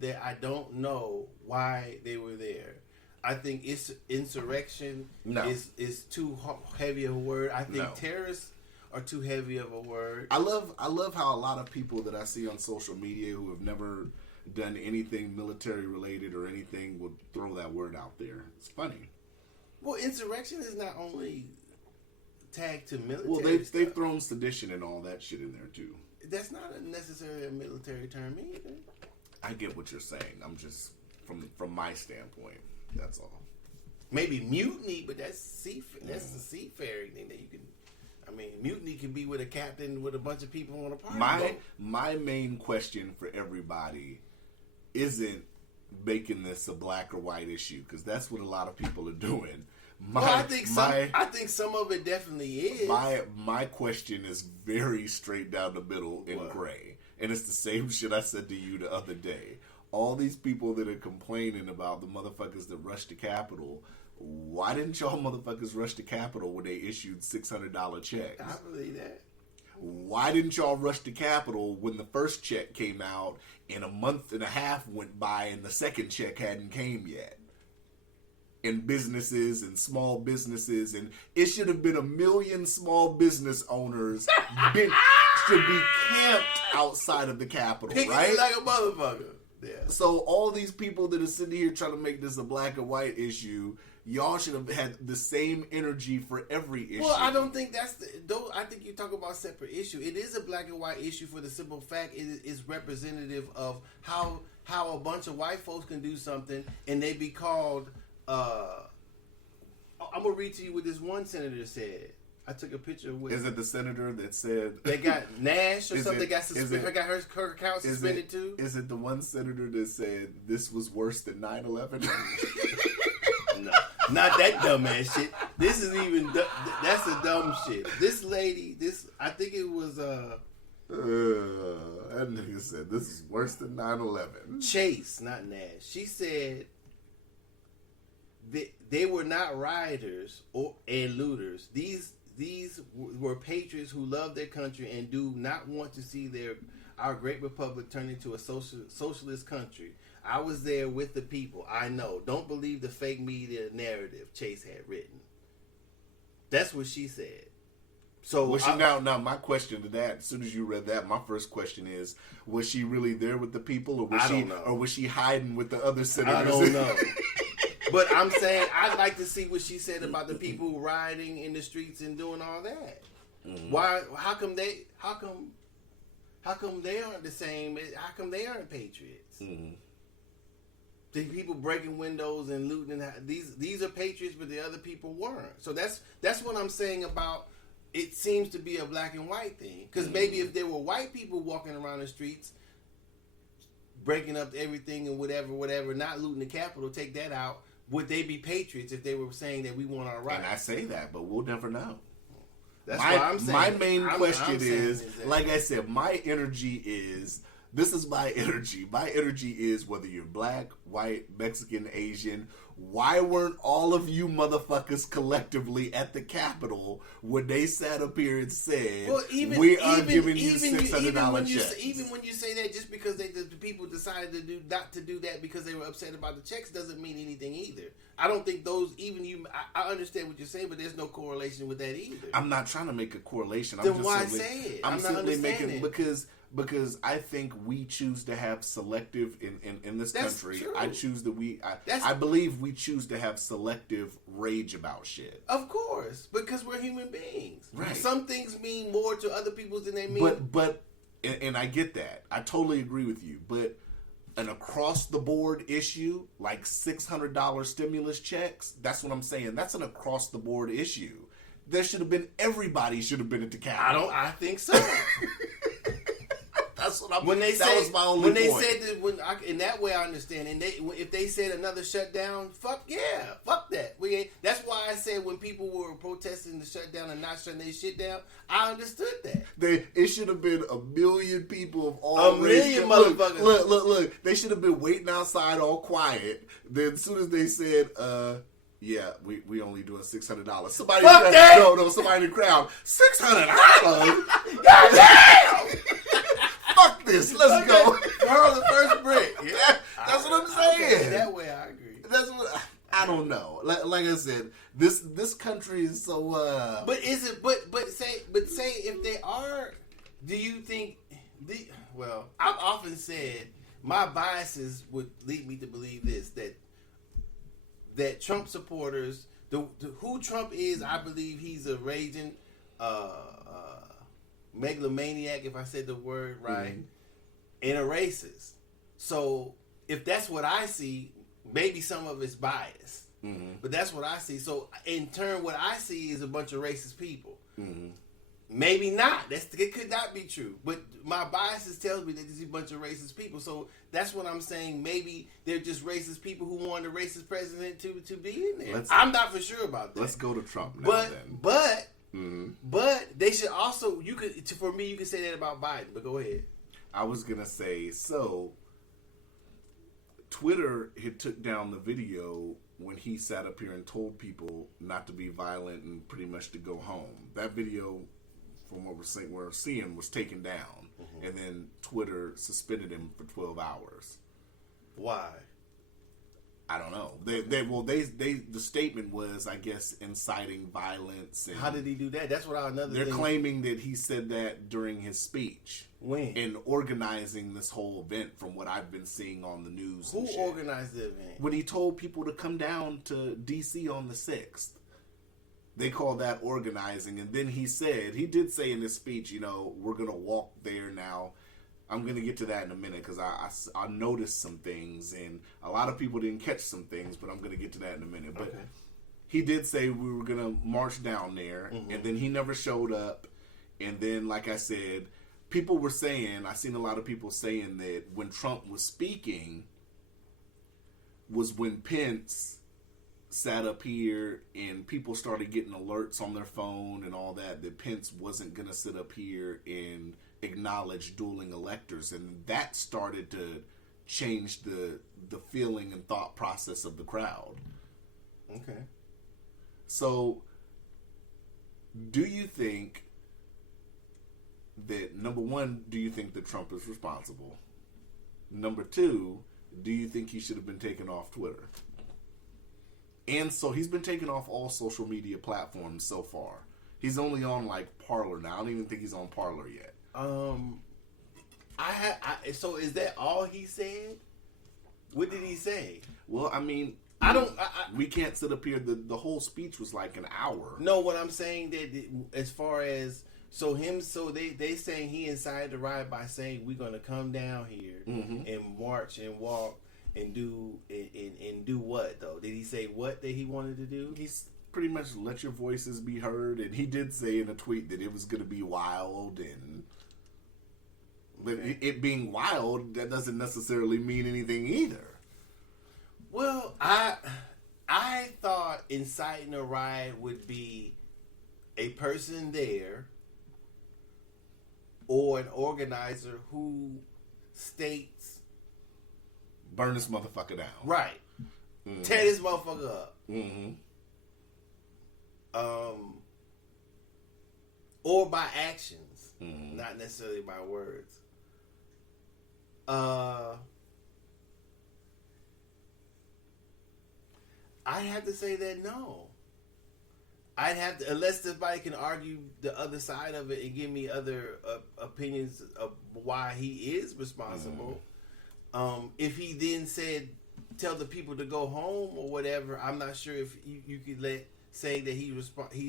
that I don't know why they were there. I think insurrection is too heavy of a word. I think terrorists are too heavy of a word. I love how a lot of people that I see on social media who have never done anything military related or anything will throw that word out there. It's funny. Well, insurrection is not only tagged to military. Well, they've thrown sedition and all that shit in there too. That's not necessarily a military term either. I get what you're saying. I'm just from my standpoint. That's all. Maybe mutiny, but that's the seafaring thing that you can. I mean, mutiny can be with a captain with a bunch of people on a party. My main question for everybody isn't making this a black or white issue, because that's what a lot of people are doing. I think some of it definitely is. My question is very straight down the middle in gray, and it's the same shit I said to you the other day. All these people that are complaining about the motherfuckers that rushed the Capitol, Why didn't y'all motherfuckers rush the Capitol when they issued $600 checks? I believe that. Why didn't y'all rush the Capitol when the first check came out and a month and a half went by and the second check hadn't came yet? And businesses and small businesses, and it should have been 1 million small business owners should be camped outside of the Capitol, right? Like a motherfucker. Yeah. So all these people that are sitting here trying to make this a black and white issue, y'all should have had the same energy for every issue. Well, I don't think that's I think you talk about separate issue. It is a black and white issue for the simple fact it is representative of how a bunch of white folks can do something and they be called. I'm gonna read to you what this one senator said. I took a picture with. Is it the senator that said they got Nash or something? Got suspended. Got her account suspended too. Is it the one senator that said this was worse than 9/11? No, not that dumb ass shit. This is even that's a dumb shit. This lady, I think it was that nigga said this is worse than 9/11. Chase, not Nash. She said they were not rioters and looters. These were patriots who love their country and do not want to see our great republic turn into a socialist country. I was there with the people. I know. Don't believe the fake media narrative Chase had written. That's what she said. So now my question to that, as soon as you read that, my first question is, was she really there with the people, or was she hiding with the other senators? I don't know. But I'm saying I'd like to see what she said about the people rioting in the streets and doing all that. Mm-hmm. Why? How come they aren't the same? How come they aren't patriots? Mm-hmm. The people breaking windows and looting. These are patriots, but the other people weren't. So that's what I'm saying about. It seems to be a black and white thing. Because maybe if there were white people walking around the streets, breaking up everything and whatever, not looting the Capitol, take that out. Would they be patriots if they were saying that we want our rights? And I say that, but we'll never know. That's what I'm saying. My main question is, like I said, my energy is, this is my energy. My energy is whether you're black, white, Mexican, Asian, why weren't all of you motherfuckers collectively at the Capitol when they sat up here and said, we are giving you $600 checks? Even when you say that, just because the people decided not to do that because they were upset about the checks doesn't mean anything either. I don't think those, I understand what you're saying, but there's no correlation with that either. I'm not trying to make a correlation. Then why say it? I'm simply making, because I think we choose to have selective in this country. True. I choose that I believe we choose to have selective rage about shit. Of course, because we're human beings. Right. Some things mean more to other people than they mean. But I get that. I totally agree with you. But an across the board issue like $600 stimulus checks, that's what I'm saying. That's an across the board issue. There should have been, everybody should have been at the Capitol. I think so. That's what I'm. That was my only point. They said that, in that way, I understand. And if they said another shutdown, fuck that. That's why I said when people were protesting the shutdown and not shutting their shit down, I understood that. It should have been 1 million people of all a million motherfuckers. Look. They should have been waiting outside all quiet. Then as soon as they said, yeah, we only doing $600. Somebody fuck that! No, somebody in the crowd. $600? Goddamn! Fuck this. Let's go. Throw the first brick. Yeah, that's what I'm saying. Okay, that way I agree. That's what I don't know. Like I said, this country is so. But is it? But say if they are, do you think? Well, I've often said my biases would lead me to believe this that Trump supporters, who Trump is, I believe he's a raging megalomaniac, if I said the word right, and a racist. So if that's what I see, maybe some of it's bias, but that's what I see. So in turn, what I see is a bunch of racist people. Maybe not. It could not be true. But my biases tells me that there's a bunch of racist people. So that's what I'm saying. Maybe they're just racist people who want a racist president to be in there. I'm not for sure about that. Let's go to Trump now. But they should also. You could say that about Biden. But go ahead. I was gonna say, so Twitter had took down the video when he sat up here and told people not to be violent and pretty much to go home. That video, from what we're seeing, was taken down, and then Twitter suspended him for 12 hours. Why? I don't know. The statement was, I guess, inciting violence. And how did he do that? That's what they're claiming that he said that during his speech. When? In organizing this whole event, from what I've been seeing on the news. Who organized the event? When he told people to come down to D.C. on the 6th. They call that organizing. And then he did say in his speech, we're going to walk there now. I'm going to get to that in a minute because I noticed some things, and a lot of people didn't catch some things, but I'm going to get to that in a minute. But he did say we were going to march down there, and then he never showed up. And then, like I said, people were saying, I seen a lot of people saying that when Trump was speaking was when Pence sat up here and people started getting alerts on their phone and all that Pence wasn't going to sit up here and acknowledge dueling electors, and that started to change the feeling and thought process of the crowd. Okay. So, do you think that, number one, do you think that Trump is responsible? Number two, do you think he should have been taken off Twitter? And so he's been taken off all social media platforms so far. He's only on Parler now. I don't even think he's on Parler yet. So is that all he said? What did he say? Well, I mean, we can't sit up here. The whole speech was like an hour. No, what I'm saying that as far as they saying he incited the riot by saying we're gonna come down here and march and walk and do what though? Did he say what that he wanted to do? He's pretty much let your voices be heard, and he did say in a tweet that it was gonna be wild But it being wild, that doesn't necessarily mean anything either. Well, I thought inciting a riot would be a person there or an organizer who states, burn this motherfucker down. Right. Tear this motherfucker up. Or by actions, not necessarily by words. I'd have to say that no. I'd have to, unless somebody can argue the other side of it and give me other opinions of why he is responsible. If he then said, tell the people to go home or whatever, I'm not sure if you could saying that he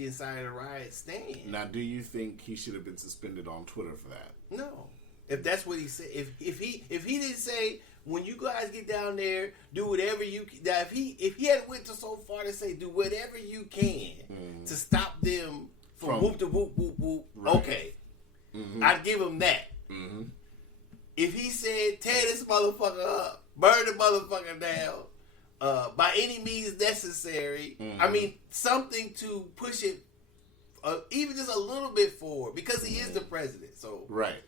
incited a riot stand. Now, do you think he should have been suspended on Twitter for that? No. If that's what he said, if he didn't say when you guys get down there, do whatever you now if he had went to so far to say do whatever you can to stop them from whoop to whoop whoop whoop, right. Okay, I'd give him that. If he said tear this motherfucker up, burn the motherfucker down, by any means necessary, I mean something to push it even just a little bit forward because he is the president, so right.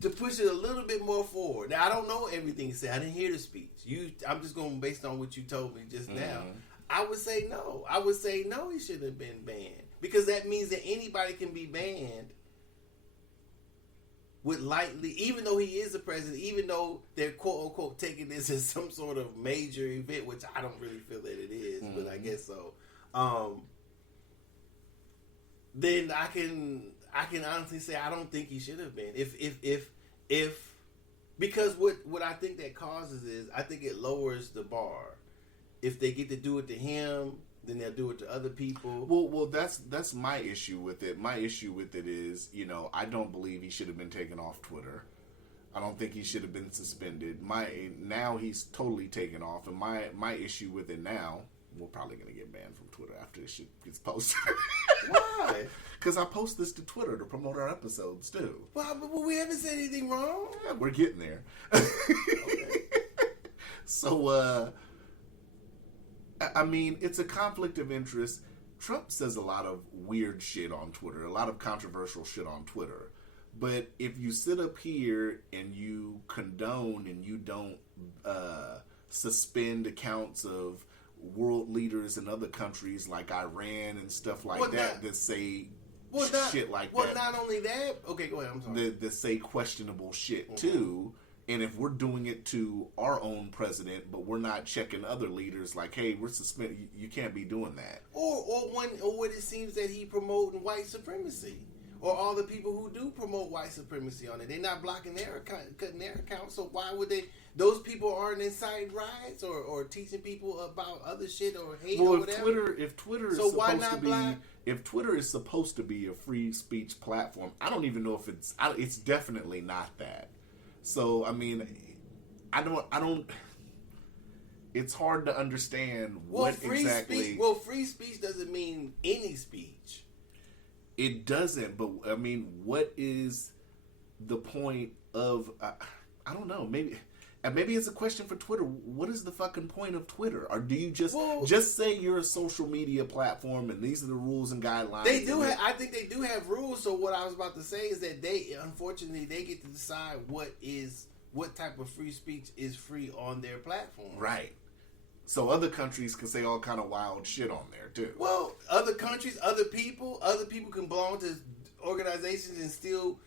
To push it a little bit more forward. Now I don't know everything he said. I didn't hear the speech. I'm just going based on what you told me just now. I would say no. I would say no. He shouldn't have been banned because that means that anybody can be banned with lightly, even though he is the president, even though they're quote unquote taking this as some sort of major event, which I don't really feel that it is, but I guess so. Then I can honestly say I don't think he should have been. If because what I think that causes is I think it lowers the bar. If they get to do it to him, then they'll do it to other people. Well, that's my issue with it. My issue with it is, I don't believe he should have been taken off Twitter. I don't think he should have been suspended. Now he's totally taken off, and my issue with it now, we're probably gonna get banned from Twitter after this shit gets posted. Why? Because I post this to Twitter to promote our episodes too. Well, but we haven't said anything wrong. Yeah, we're getting there. Okay. So, I mean, it's a conflict of interest. Trump says a lot of weird shit on Twitter, a lot of controversial shit on Twitter. But if you sit up here and you condone and you don't suspend accounts of world leaders in other countries like Iran and stuff like Well, that say shit like that. Well, not only that. Okay, go ahead. I'm sorry. That say questionable shit too. And if we're doing it to our own president, but we're not checking other leaders, like, hey, we're suspended. You can't be doing that. Or when it seems that he promoting white supremacy, or all the people who do promote white supremacy on it, they're not blocking their account, cutting their account. So why would they? Those people aren't inciting riots or teaching people about other shit or hate or whatever. If Twitter is So why supposed not to be, black? if Twitter is supposed to be a free speech platform, I don't even know if it's definitely not that. So I mean, I don't. It's hard to understand what exactly. Speech, well, free speech doesn't mean any speech. It doesn't, but I mean, what is the point of? I don't know. Maybe it's a question for Twitter. What is the fucking point of Twitter? Or do you just say you're a social media platform and these are the rules and guidelines? They do. I think they do have rules. So what I was about to say is that unfortunately, they get to decide what type of free speech is free on their platform. Right. So other countries can say all kind of wild shit on there too. Well, other countries, other people can belong to organizations and still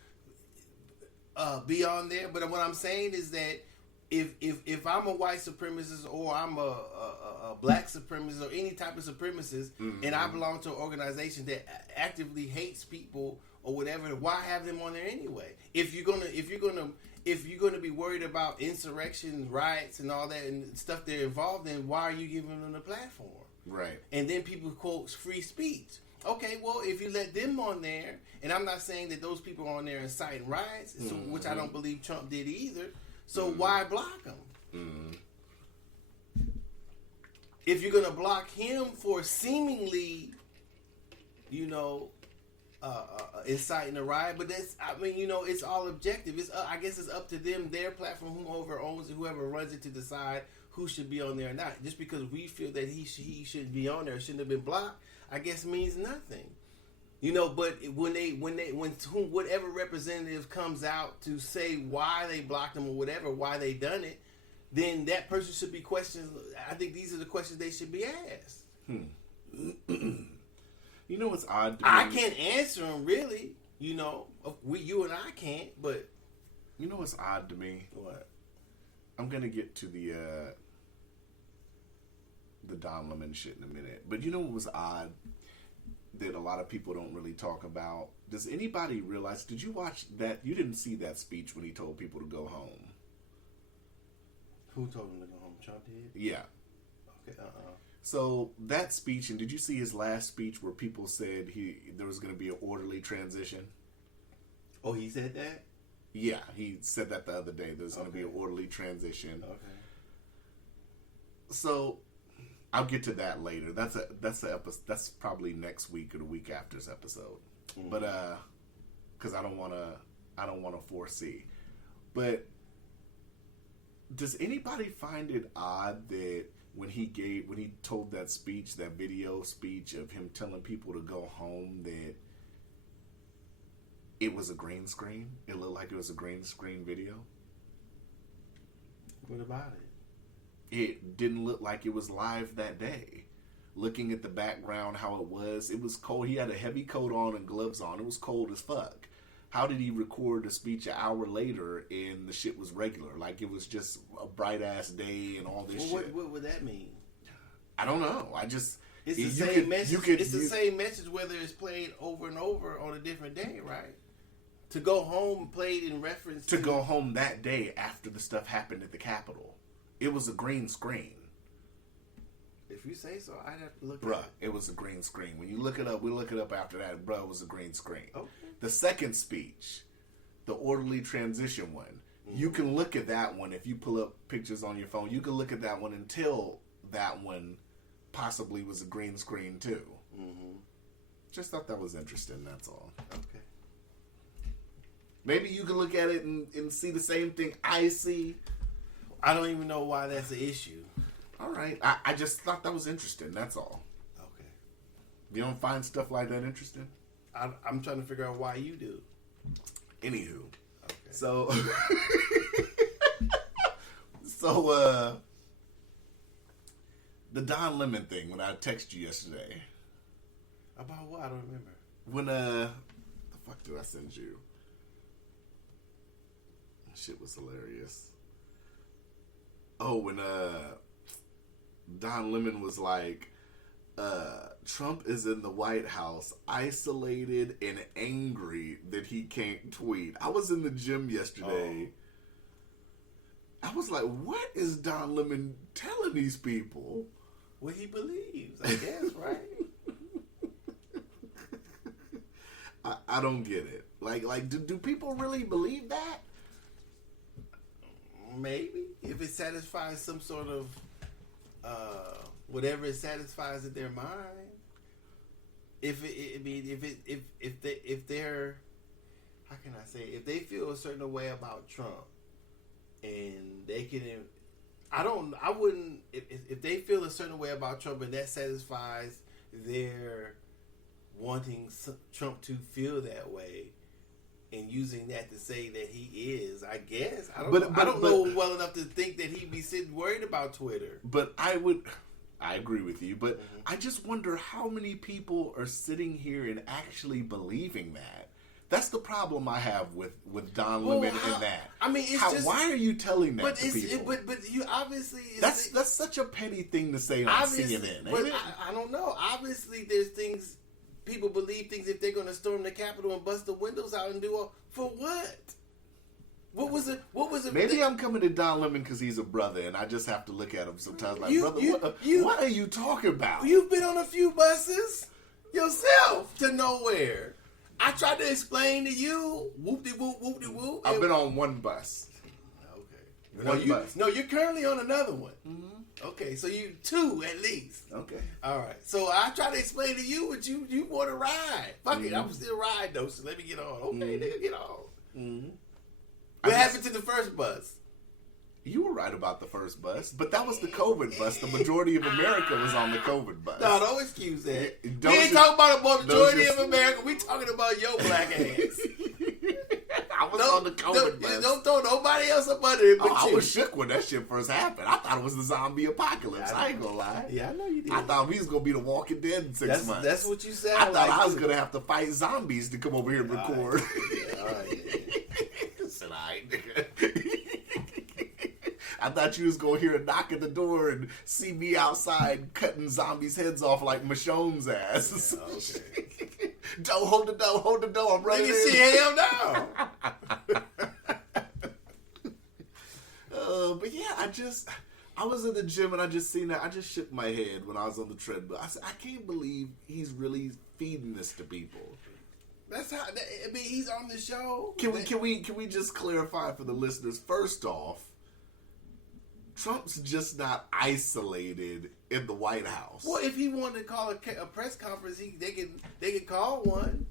be on there. But what I'm saying is that if I'm a white supremacist or I'm a black supremacist or any type of supremacist, and I belong to an organization that actively hates people or whatever, why have them on there anyway? If you're gonna be worried about insurrection, riots, and all that and stuff they're involved in, why are you giving them a platform? Right. And then people quote free speech. Okay, well, if you let them on there, and I'm not saying that those people are on there inciting riots, which I don't believe Trump did either. So why block them? If you're gonna block him for seemingly, inciting a riot, but it's all objective. I guess it's up to them, their platform, whoever owns it, whoever runs it, to decide who should be on there or not. Just because we feel that he shouldn't be on there, shouldn't have been blocked, I guess means nothing. But when whatever representative comes out to say why they blocked them or whatever, why they done it, then that person should be questioned. I think these are the questions they should be asked. You know what's odd to me? I can't answer them, really. You and I can't, but... You know what's odd to me? What? I'm going to get to the Don Lemon shit in a minute. But you know what was odd that a lot of people don't really talk about? Does anybody realize... Did you watch that? You didn't see that speech when he told people to go home. Who told him to go home? Trump did? Yeah. Okay, So that speech, and did you see his last speech where people said there was going to be an orderly transition? Oh, he said that? Yeah, he said that the other day. There's going to be an orderly transition. Okay. So I'll get to that later. That's the episode. That's probably next week or the week after's episode. Mm-hmm. But because I don't want to foresee. But does anybody find it odd that when he told that speech, that video speech of him telling people to go home, that it was a green screen? It looked like it was a green screen video. What about it? It didn't look like it was live that day. Looking at the background, how it was cold. He had a heavy coat on and gloves on. It was cold as fuck. How did he record the speech an hour later and the shit was regular? Like it was just a bright ass day and all this shit. What would that mean? I don't know. It's the same message. It's the same message whether it's played over and over on a different day, right? To go home played in reference to go home that day after the stuff happened at the Capitol. It was a green screen. If you say so, I'd have to look Bruh, at it. It was a green screen. When you look it up, we look it up after that. Bruh, it was a green screen. Okay. The second speech, the orderly transition one, you can look at that one if you pull up pictures on your phone. You can look at that one until that one possibly was a green screen too. Mm-hmm. Just thought that was interesting, that's all. Okay. Maybe you can look at it and see the same thing I see. I don't even know why that's an issue. All right. I just thought that was interesting, that's all. Okay. You don't find stuff like that interesting? I'm trying to figure out why you do. Anywho. Okay. So, The Don Lemon thing when I texted you yesterday. About what? I don't remember. When the fuck did I send you? Shit was hilarious. Oh, when Don Lemon was like, Trump is in the White House, isolated and angry that he can't tweet. I was in the gym yesterday. I was like, what is Don Lemon telling these people? What he believes, I guess, right? I don't get it. Like, do people really believe that? Maybe if it satisfies some sort of whatever it satisfies in their mind. If they're how can I say, if they feel a certain way about Trump and they can, I wouldn't if they feel a certain way about Trump and that satisfies their wanting Trump to feel that way and using that to say that he is, I guess. I don't know well enough to think that he'd be sitting worried about Twitter. But I agree with you, but I just wonder how many people are sitting here and actually believing that. That's the problem I have with Don Lemon and that. I mean, it's why are you telling that to people? But you obviously... That's such a petty thing to say on CNN. But I don't know. Obviously, there's things... People believe things if they're going to storm the Capitol and bust the windows out and do all... For what? What was it? Maybe I'm coming to Don Lemon because he's a brother, and I just have to look at him sometimes like, brother, what are you talking about? You've been on a few buses yourself to nowhere. I tried de explain to you, whoop-de-whoop, whoop-de-whoop. I've been on one bus. Okay. Bus. No, you're currently on another one. Mm-hmm. Okay, so you two at least. Okay. All right. So I try to explain to you what you want to ride. Fuck it, I'm still riding though, so let me get on. Okay, nigga, get on. Mm-hmm. What happened to the first bus? You were right about the first bus, but that was the COVID bus. The majority of America was on the COVID bus. No, don't excuse that. We ain't talking about the majority of America. We talking about your black ass. I was on the COVID bus. Don't throw nobody else up under it but you. I was shook when that shit first happened. I thought it was the zombie apocalypse. I ain't gonna lie. Yeah, I know you did. I thought we was gonna be the Walking Dead in 6 months. That's what you said. I thought I was gonna have to fight zombies to come over here and record. All right. Said, all right, nigga. I thought you was gonna hear a knock at the door and see me outside cutting zombies' heads off like Michonne's ass. Yeah, okay. Don't hold the door. I'm running in. See, hell no. But yeah, I was in the gym and I just seen that. I just shook my head when I was on the treadmill. I said, I can't believe he's really feeding this to people. That's how. I mean, he's on the show. Can we just clarify for the listeners? First off, Trump's just not isolated in the White House. Well, if he wanted to call a press conference, they can call one.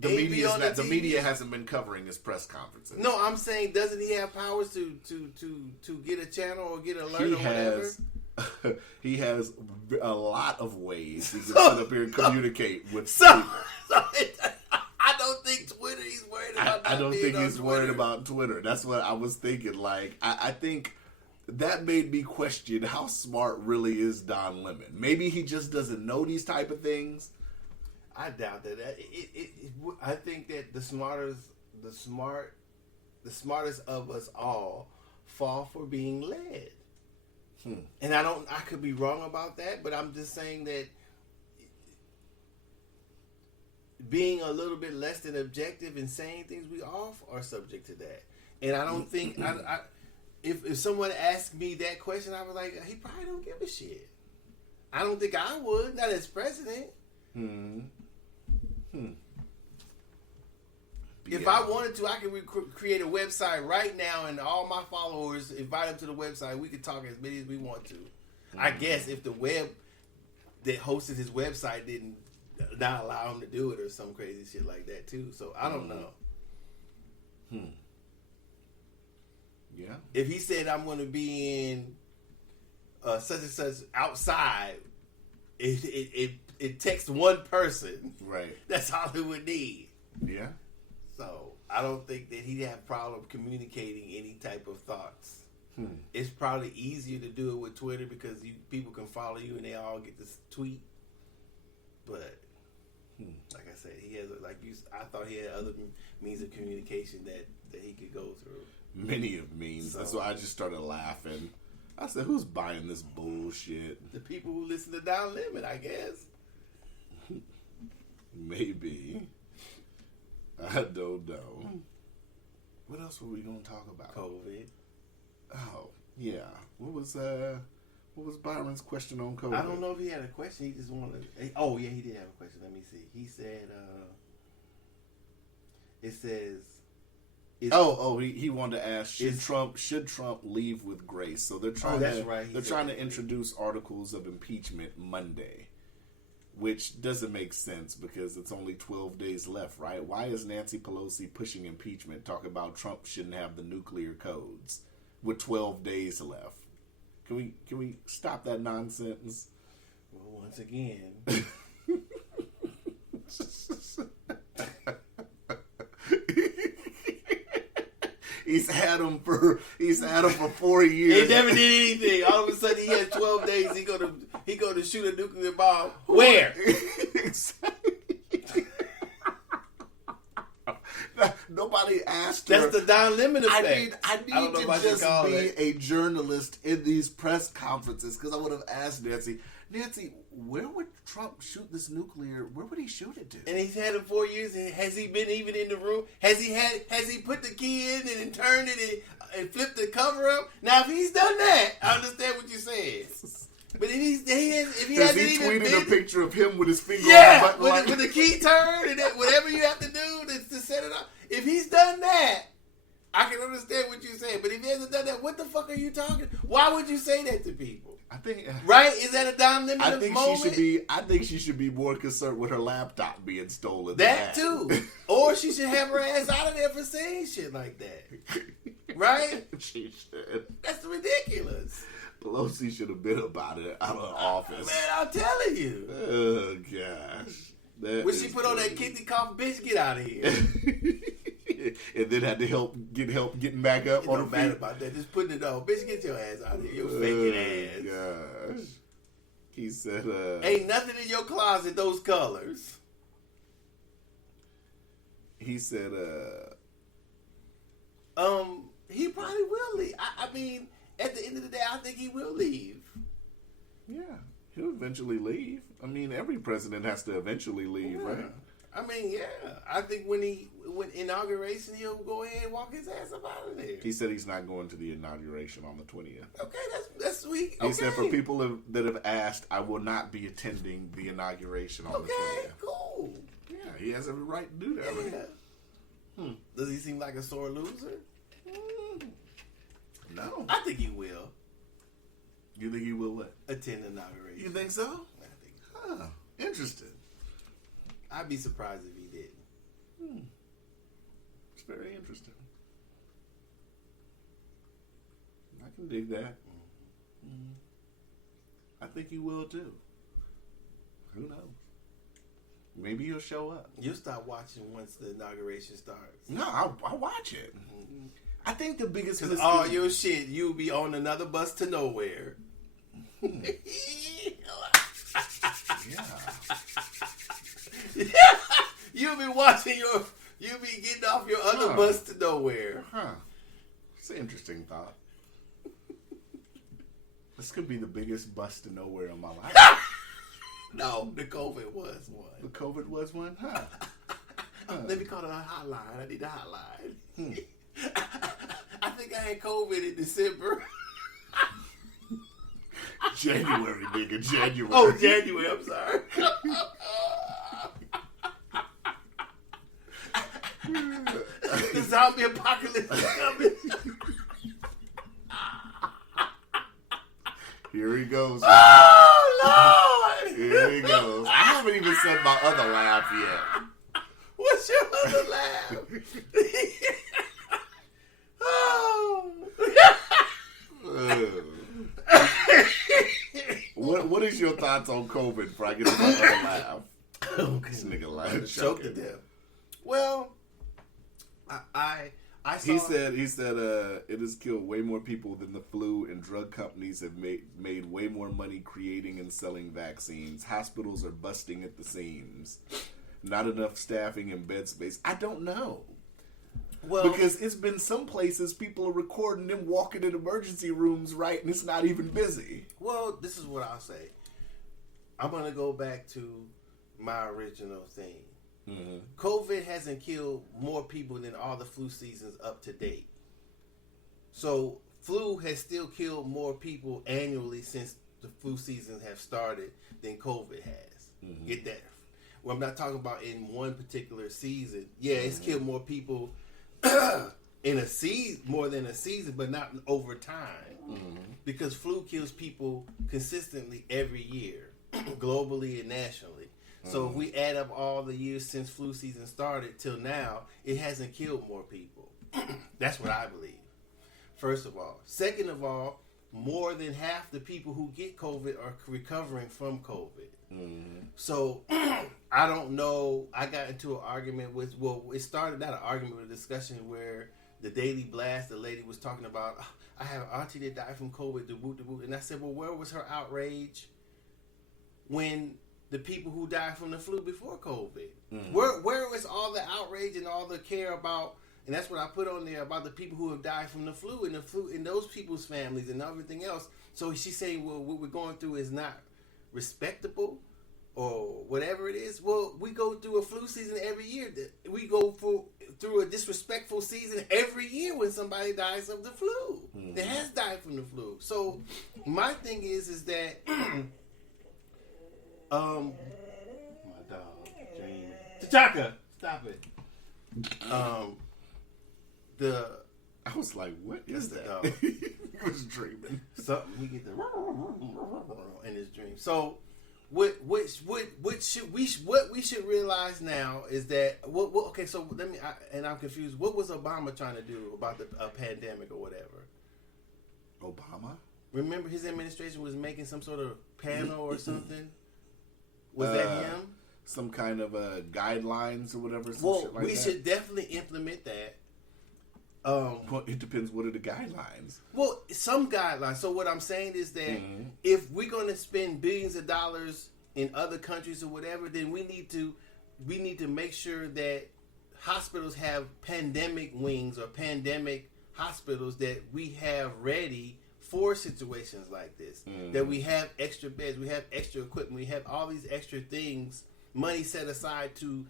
The media hasn't been covering his press conferences. No, I'm saying, doesn't he have powers to get a channel or get an alert or whatever? He has a lot of ways he can sit up here and communicate with people. I don't think Twitter. He's worried about. I don't think he's worried about Twitter. That's what I was thinking. Like, I think that made me question how smart really is Don Lemon. Maybe he just doesn't know these type of things. I doubt that. I think that the smartest of us all fall for being led. And I could be wrong about that, but I'm just saying that being a little bit less than objective and saying things, we all are subject to that. And I don't think if someone asked me that question, I was like, he probably don't give a shit. I don't think I would, not as president. If I wanted to, I could create a website right now, and all my followers, invite them to the website. We could talk as many as we want to. I guess if the web that hosted his website didn't not allow him to do it, or some crazy shit like that too. So I don't know. Yeah. If he said I'm going to be in such and such outside, it takes one person. Right. That's all it would need. Yeah. So I don't think that he'd have problem communicating any type of thoughts. It's probably easier to do it with Twitter because people can follow you and they all get this tweet. But like I said, he has I thought he had other means of communication that he could go through. Many of means. So, that's why I just started laughing. I said, "Who's buying this bullshit?" The people who listen to Down Limit, I guess. Maybe. I don't know. What else were we going to talk about? COVID. Oh, yeah. What was Byron's question on COVID? I don't know if he had a question. He just wanted. Oh yeah, he did have a question. Let me see. He said, "It says." He wanted to ask should Trump leave with grace? So they're trying to introduce articles of impeachment Monday, which doesn't make sense because it's only 12 days left, right? Why is Nancy Pelosi pushing impeachment, talking about Trump shouldn't have the nuclear codes with 12 days left? Can we stop that nonsense? Well, once again. He's had him for 4 years. He never did anything. All of a sudden, he has 12 days. He go to shoot a nuclear bomb. Where? Nobody asked her. That's the Down Limit effect. I need to just be a journalist in these press conferences because I would have asked Nancy, where would Trump shoot this nuclear? Where would he shoot it to? And he's had it 4 years. And has he been even in the room? Has he put the key in and then turned it and flipped the cover up? Now, if he's done that, I understand what you're saying. But if he hasn't even tweeted a picture of him with his finger on the button, with the key turned and whatever you have to do to set it up. If he's done that, I can understand what you're saying. But if he hasn't done that, what the fuck are you talking? Why would you say that to people? I think right? Is that a Down Limit moment? I think she should be more concerned with her laptop being stolen. That too. Or she should have her ass out of there for saying shit like that. Right? She should. That's ridiculous. Pelosi should have been about it out of the office. Man, I'm telling you. Oh gosh. When she put on that kidney cough, bitch, get out of here. And then had to get help getting back up on the feet. About that. Just putting it on. Bitch, get your ass out of here. You faking ass. Gosh. He said, ain't nothing in your closet those colors. He said, he probably will leave. I mean, at the end of the day, I think he will leave. Yeah. He'll eventually leave. I mean, every president has to eventually leave, right? I mean, yeah. I think when inauguration, he'll go ahead and walk his ass up out of there. He said he's not going to the inauguration on the 20th. Okay, that's sweet. He said for people that have asked, I will not be attending the inauguration on the 20th. Okay, cool. Yeah, he has every right to do that. Yeah. Right? Does he seem like a sore loser? No. I think he will. You think he will what? Attend the inauguration. You think so? I think so. Huh. Interesting. I'd be surprised if he didn't. It's very interesting. I can dig that. I think he will too. Who knows? Maybe he'll show up. You'll start watching once the inauguration starts. No, I'll watch it. I think the biggest because all your shit, you'll be on another bus to nowhere. Yeah. You'll be watching you'll be getting off your other bus to nowhere. Huh. It's an interesting thought. This could be the biggest bus to nowhere in my life. No, the COVID was one. The COVID was one? Huh. Let me call it a hotline. I need a hotline. I think I had COVID in December. January, nigga, January. Oh, January, I'm sorry. The zombie apocalypse is coming. Here he goes. Oh, Lord! Here he goes. I haven't even said my other laugh yet. What's your other laugh? Oh. What is your thoughts on COVID before I get to my other laugh? Okay. This nigga laugh. Choked to death. Well, He said it has killed way more people than the flu, and drug companies have made way more money creating and selling vaccines. Hospitals are busting at the seams. Not enough staffing and bed space. I don't know. Well, because it's been some places people are recording them walking in emergency rooms, right, and it's not even busy. Well, this is what I'll say. I'm going to go back to my original thing. Mm-hmm. COVID hasn't killed more people than all the flu seasons up to date. So flu has still killed more people annually since the flu seasons have started than COVID has. Mm-hmm. Get that? Well, I'm not talking about in one particular season. Yeah, it's killed more people in a season, more than a season, but not over time. Mm-hmm. Because flu kills people consistently every year, globally and nationally. So if we add up all the years since flu season started till now, it hasn't killed more people. That's what I believe. First of all. Second of all, more than half the people who get COVID are recovering from COVID. Mm-hmm. So I don't know. I got into an argument with, it started out an argument with a discussion where the Daily Blast, the lady was talking about, I have an auntie that died from COVID, and I said, well, where was her outrage when the people who died from the flu before COVID? Mm-hmm. Where was all the outrage and all the care about, and that's what I put on there, about the people who have died from the flu and those people's families and everything else. So she's saying, well, what we're going through is not respectable or whatever it is. Well, we go through a flu season every year. We go through a disrespectful season every year when somebody dies of the flu. Mm-hmm. That has died from the flu. So my thing is that my dog dreaming. T'Chaka, stop it. I was like, what is that? Dog. He was dreaming. Something we get the in his dream. So what we should realize now is that okay. So I'm confused. What was Obama trying to do about a pandemic or whatever? Obama? Remember his administration was making some sort of panel or something. Was that him? Some kind of guidelines or whatever. We should definitely implement that. It depends. What are the guidelines? Well, some guidelines. So what I'm saying is that if we're going to spend billions of dollars in other countries or whatever, then we need to make sure that hospitals have pandemic wings or pandemic hospitals that we have ready for situations like this. That we have extra beds, we have extra equipment, we have all these extra things, money set aside to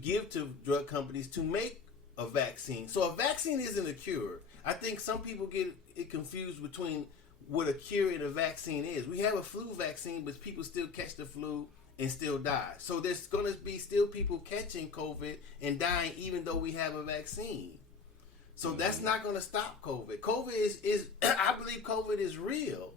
give to drug companies to make a vaccine. So a vaccine isn't a cure. I think some people get it confused between what a cure and a vaccine is. We have a flu vaccine, but people still catch the flu and still die. So there's going to be still people catching COVID and dying even though we have a vaccine. So that's not going to stop COVID. COVID is I believe COVID is real.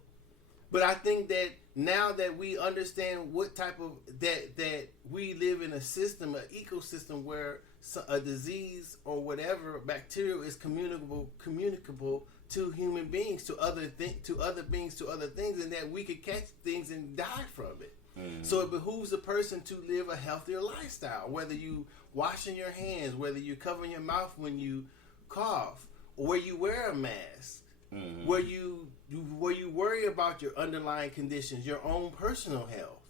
But I think that now that we understand what type of that we live in a system, an ecosystem where a disease or whatever bacterial is communicable to human beings, to other beings, to other things, and that we could catch things and die from it. So it behooves the person to live a healthier lifestyle. Whether you washing your hands, whether you covering your mouth when you cough, or where you wear a mask, where you worry about your underlying conditions, your own personal health.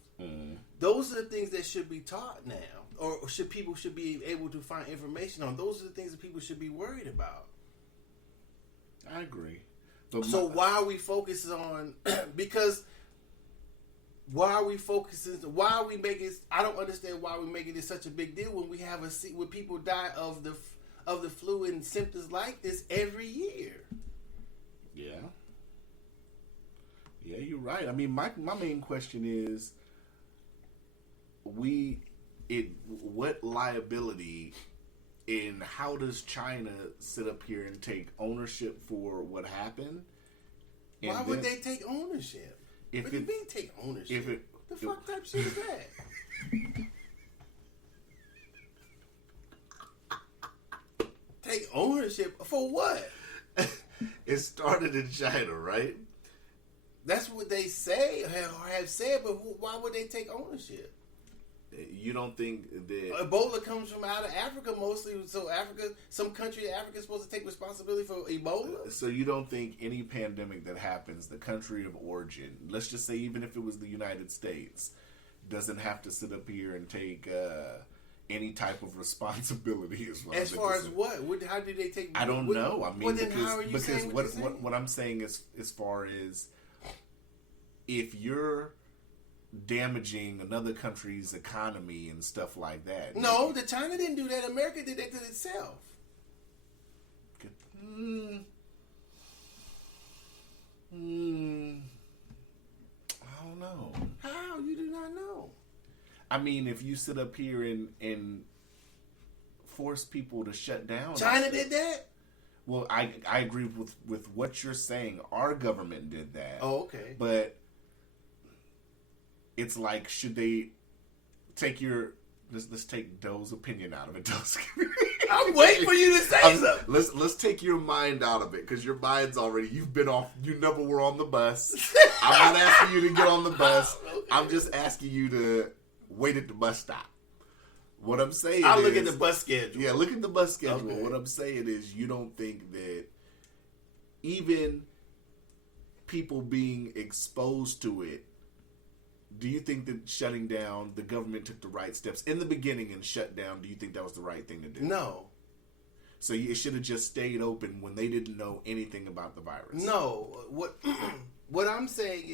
Those are the things that should be taught now, or people should be able to find information on. Those are the things that people should be worried about. I agree. So why are we focusing on? Because why are we focusing? Why are we making? I don't understand why we're making this such a big deal when we have when people die of the flu and symptoms like this every year. Yeah, you're right. I mean, my main question is, what liability and how does China sit up here and take ownership for what happened? And why would they take ownership? What do you mean take ownership? The fuck type shit is that? Take ownership for what? It started in China, right? That's what they say or have said, but why would they take ownership? you don't think that Ebola comes from out of Africa mostly? So some country in Africa is supposed to take responsibility for Ebola? So you don't think any pandemic that happens, the country of origin, let's just say even if it was the United States, doesn't have to sit up here and take any type of responsibility as far as what? How do they take? I don't know. I mean, well, then how are you saying what I'm saying is, as far as if you're damaging another country's economy and stuff like that. No, China didn't do that. America did that to itself. I don't know. How? You do not know. I mean, if you sit up here and force people to shut down, China did that? Well, I agree with what you're saying. Our government did that. Oh, okay. But it's like, should they take your... Let's take Doe's opinion out of it. I'm waiting for you to say something. Let's take your mind out of it, because your mind's already... You've been off... You never were on the bus. I'm not asking you to get on the bus. Okay. I'm just asking you to wait at the bus stop. What I'm saying I'll look at the bus schedule. Yeah, look at the bus schedule. Okay. What I'm saying is, you don't think that even people being exposed to it, do you think that shutting down, the government took the right steps in the beginning and shut down? Do you think that was the right thing to do? No. So it should have just stayed open when they didn't know anything about the virus? No. What I'm saying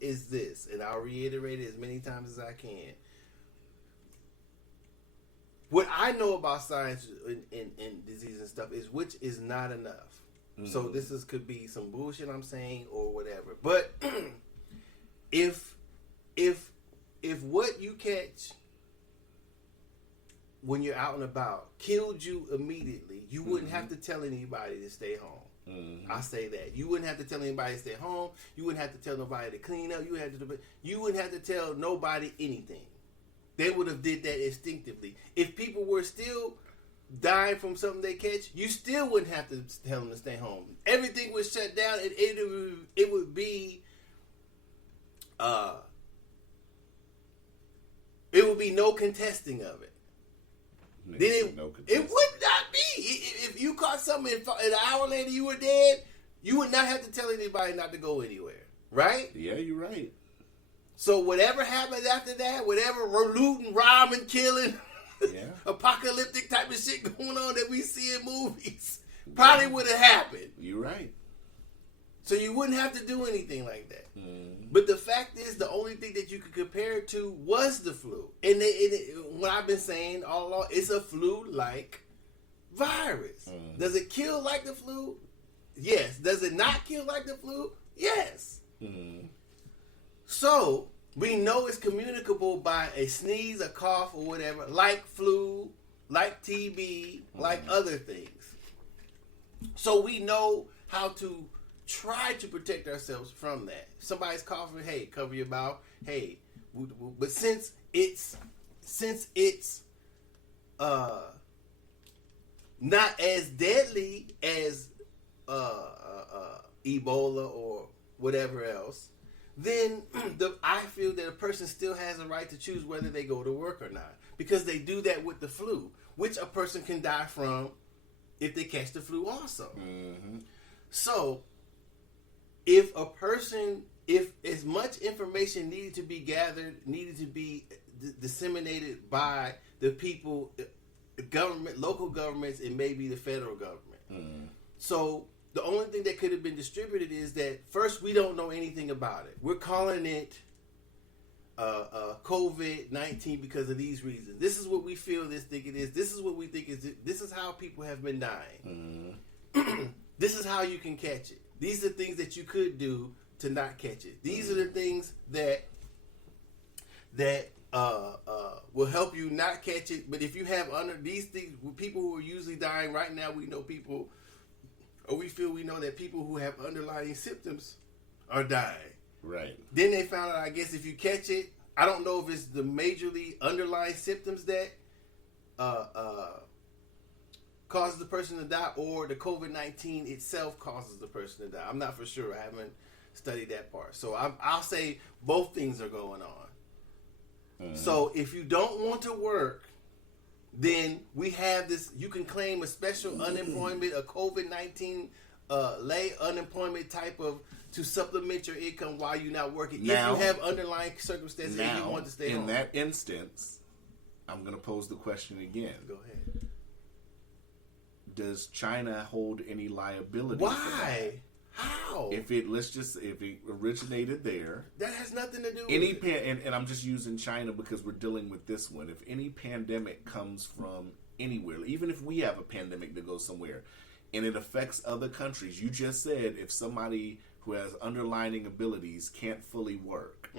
is this, and I'll reiterate it as many times as I can. What I know about science and disease and stuff is which is not enough. Mm-hmm. So this could be some bullshit I'm saying or whatever. But if what you catch when you're out and about killed you immediately, you wouldn't have to tell anybody to stay home. Mm-hmm. I say that. You wouldn't have to tell anybody to stay home. You wouldn't have to tell nobody to clean up. You wouldn't have to tell nobody anything. They would have did that instinctively. If people were still dying from something they catch, you still wouldn't have to tell them to stay home. Everything was shut down, and it would be no contesting of it. Then it would not be. If you caught something and an hour later you were dead, you would not have to tell anybody not to go anywhere, right? Yeah, you're right. So whatever happened after that, whatever looting, robbing, killing, apocalyptic type of shit going on that we see in movies, probably would have happened. You're right. So you wouldn't have to do anything like that. Mm. But the fact is, the only thing that you could compare it to was the flu. And what I've been saying all along, it's a flu-like virus. Mm. Does it kill like the flu? Yes. Does it not kill like the flu? Yes. Mm. So, we know it's communicable by a sneeze, a cough, or whatever, like flu, like TB, like other things. So, we know how to try to protect ourselves from that. If somebody's coughing, hey, cover your mouth. Hey, but since it's not as deadly as Ebola or whatever else, then I feel that a person still has a right to choose whether they go to work or not, because they do that with the flu, which a person can die from if they catch the flu also. Mm-hmm. So, if as much information needed to be gathered, needed to be disseminated by the people, government, local governments, and maybe the federal government. Mm-hmm. So, the only thing that could have been distributed is that, first, we don't know anything about it. We're calling it COVID-19 because of these reasons. This is what we feel this thing it is. This is what we think is it. This is how people have been dying. Mm-hmm. This is how you can catch it. These are things that you could do to not catch it. These are the things that will help you not catch it. But if you have these things, people who are usually dying right now, we know people, or we know that people who have underlying symptoms are dying. Right. Then they found out, I guess, if you catch it, I don't know if it's the majorly underlying symptoms that causes the person to die, or the COVID-19 itself causes the person to die. I'm not for sure. I haven't studied that part. So I'll say both things are going on. So if you don't want to work, then we have this. You can claim a special unemployment, a COVID-19 lay unemployment type of to supplement your income while you're not working. Now, if you have underlying circumstances and you want to stay home. In that instance, I'm going to pose the question again. Go ahead. Does China hold any liability? Why? For that? How? If it originated there, that has nothing to do with any it. and I'm just using China because we're dealing with this one. If any pandemic comes from anywhere, even if we have a pandemic that goes somewhere, and it affects other countries, you just said if somebody who has underlying abilities can't fully work,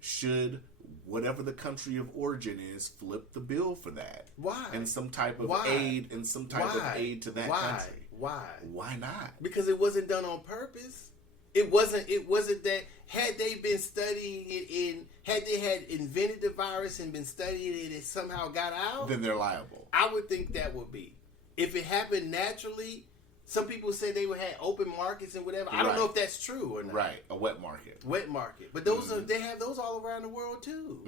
should whatever the country of origin is flip the bill for that? Why? And some type of Why? aid and some type of aid to that country. Why? Why not? Because it wasn't done on purpose. It wasn't that had they been studying it had they had invented the virus and been studying it and it somehow got out, Then they're liable. I would think that would be. If it happened naturally, some people say they would have open markets and whatever. I don't know if that's true or not. Right, a wet market. Wet market. But those are they have those all around the world too.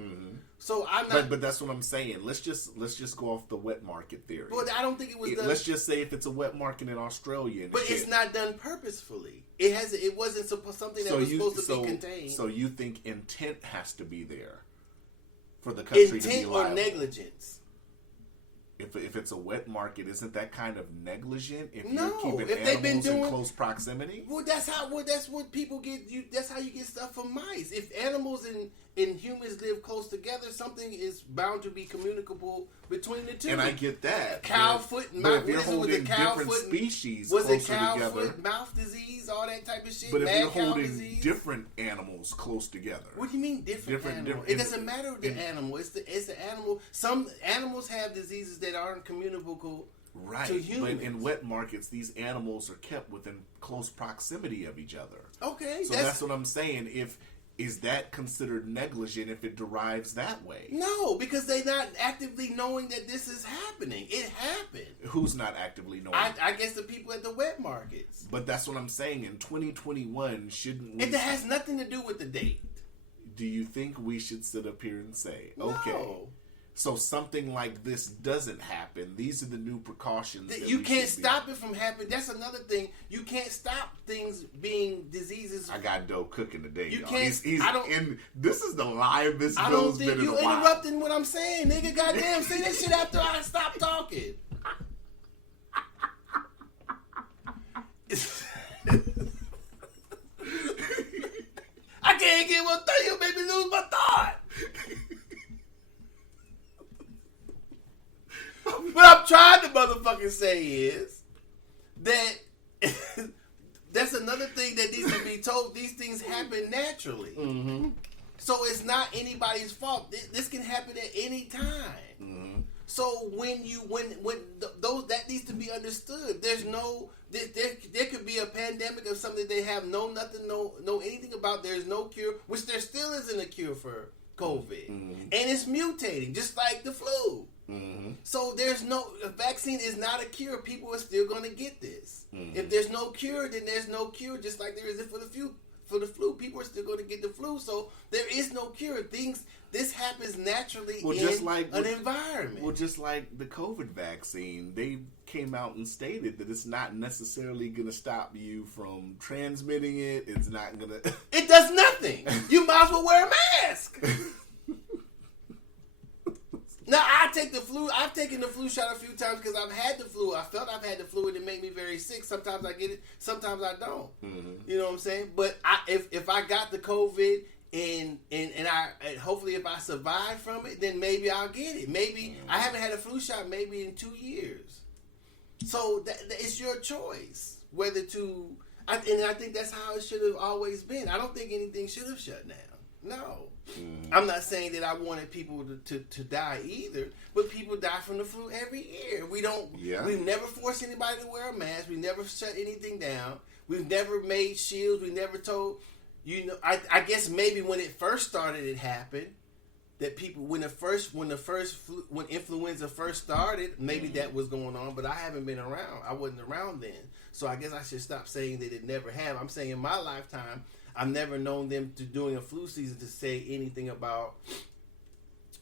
So I'm not But that's what I'm saying. Let's just go off the wet market theory. But I don't think it was done. Let's just say if it's a wet market in Australia, But it's not done purposefully. It wasn't something that was supposed to be contained. So you think intent has to be there for the country to be intent liable? or negligence? If it's a wet market, isn't that kind of negligent? If No, you're keeping if they've been animals in doing- close proximity? Well, that's what people get. That's how you get stuff from mice. If animals and humans live close together, something is bound to be communicable between the two. And I get that. Cow foot, but mouth. if you're holding different species Was it closer cow together, foot, mouth disease, all that type of shit? but if Mad you're cow holding disease? different animals close together, What do you mean different animal? It doesn't matter the animal. It's the animal. Some animals have diseases that aren't communicable right? to humans. But in wet markets, these animals are kept within close proximity of each other. Okay, So that's what I'm saying. Is that considered negligent if it derives that way? no, because they're not actively knowing that this is happening. It happened. Who's not actively knowing? I guess the people at the wet markets. But that's what I'm saying. In 2021, shouldn't we? It has nothing to do with the date. Do you think we should sit up here and say, okay, No. so something like this doesn't happen? These are the new precautions. That You we can't should be- stop it from happening. That's another thing. You can't stop things being diseases. I got Doe cooking today. You y'all. can't- He's I don't- in. This is the livest I Doe's don't think been in you a while. interrupting what I'm saying, nigga. Goddamn, say that shit after I stop talking. I can't get one thing. You made me lose my thought. What I'm trying to motherfucking say is that that's another thing that needs to be told. These things happen naturally. So it's not anybody's fault. This can happen at any time. So when those that needs to be understood. There's no there could be a pandemic of something they have know anything about. There's no cure, which there still isn't a cure for COVID, and it's mutating just like the flu. So there's no a vaccine is not a cure. People are still going to get this. If there's no cure, then there's no cure. Just like there isn't for the flu. For the flu, people are still going to get the flu. So there is no cure. This happens naturally an environment. Well, just like the COVID vaccine, they came out and stated that it's not necessarily going to stop you from transmitting it. It's not going to. It does nothing. You might as well wear a mask. Now, I've taken the flu shot a few times because I've had the flu. I felt I've had the flu and it made me very sick. Sometimes I get it, sometimes I don't. You know what I'm saying? But if I got the COVID and hopefully if I survive from it, then maybe I'll get it. Maybe I haven't had a flu shot maybe in 2 years. So it's your choice whether to. And I think that's how it should have always been. I don't think anything should have shut down. No. I'm not saying that I wanted people to die either, but people die from the flu every year. We've never forced anybody to wear a mask. We never shut anything down. We've never made shields. We never told, I guess maybe when it first started, it happened that people, when influenza first started, maybe that was going on, but I haven't been around. I wasn't around then. So I guess I should stop saying that it never happened. I'm saying in my lifetime, I've never known them to doing a flu season to say anything about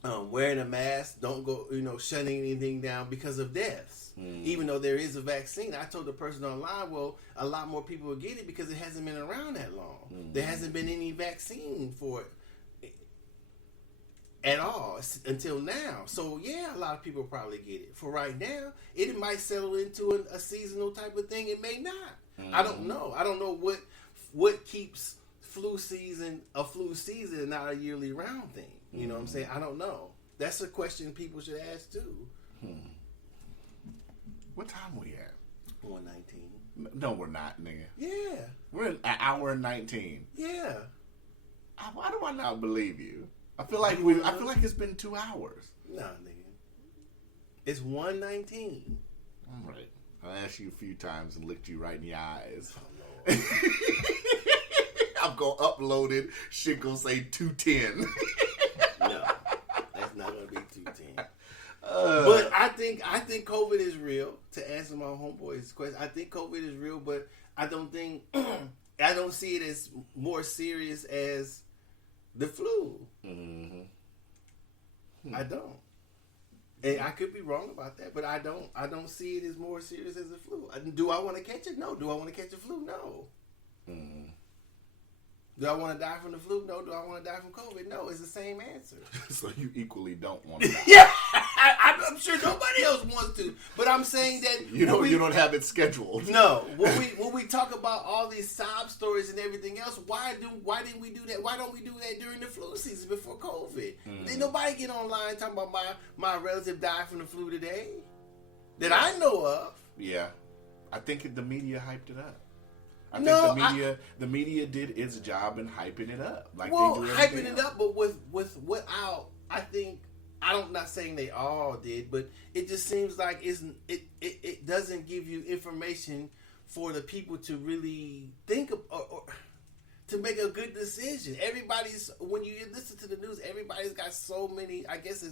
wearing a mask, don't go, shutting anything down because of deaths. Even though there is a vaccine, I told the person online, well, a lot more people will get it because it hasn't been around that long. There hasn't been any vaccine for it at all until now. So yeah, a lot of people probably get it. For right now, it might settle into a seasonal type of thing. It may not. I don't know. I don't know what keeps flu season a flu season and not a yearly round thing. You know what I'm saying? I don't know. That's a question people should ask too. What time we at? 1:19. No, we're not, nigga. Yeah. We're in an hour and 19. Yeah. Why do I not believe you? I feel like it's been 2 hours. Nah, nigga. It's 1:19. All right. I asked you a few times and looked you right in the eyes. Oh, Lord. I'm gonna upload it. Shit gonna say 210. No, that's not gonna be 210. But I think COVID is real. To answer my homeboy's question, I think COVID is real, but I don't think I don't see it as more serious as the flu. I don't, and I could be wrong about that, but I don't see it as more serious as the flu. Do I want to catch it? No. Do I want to catch the flu? No. Do I want to die from the flu? No. Do I want to die from COVID? No. It's the same answer. So you equally don't want to die. Yeah, I'm sure nobody else wants to, but I'm saying that You don't have it scheduled. No, when we talk about all these sob stories and everything else, why didn't we do that? Why don't we do that during the flu season before COVID? Did nobody get online talking about my relative died from the flu today that I know of? Yeah, I think the media hyped it up. I No, think the media did its job in hyping it up. Like Well, they do hyping everything it else. up, but without, I think, I'm not saying they all did, but it just seems like it doesn't give you information for the people to really think of or to make a good decision. When you listen to the news, everybody's got so many. I guess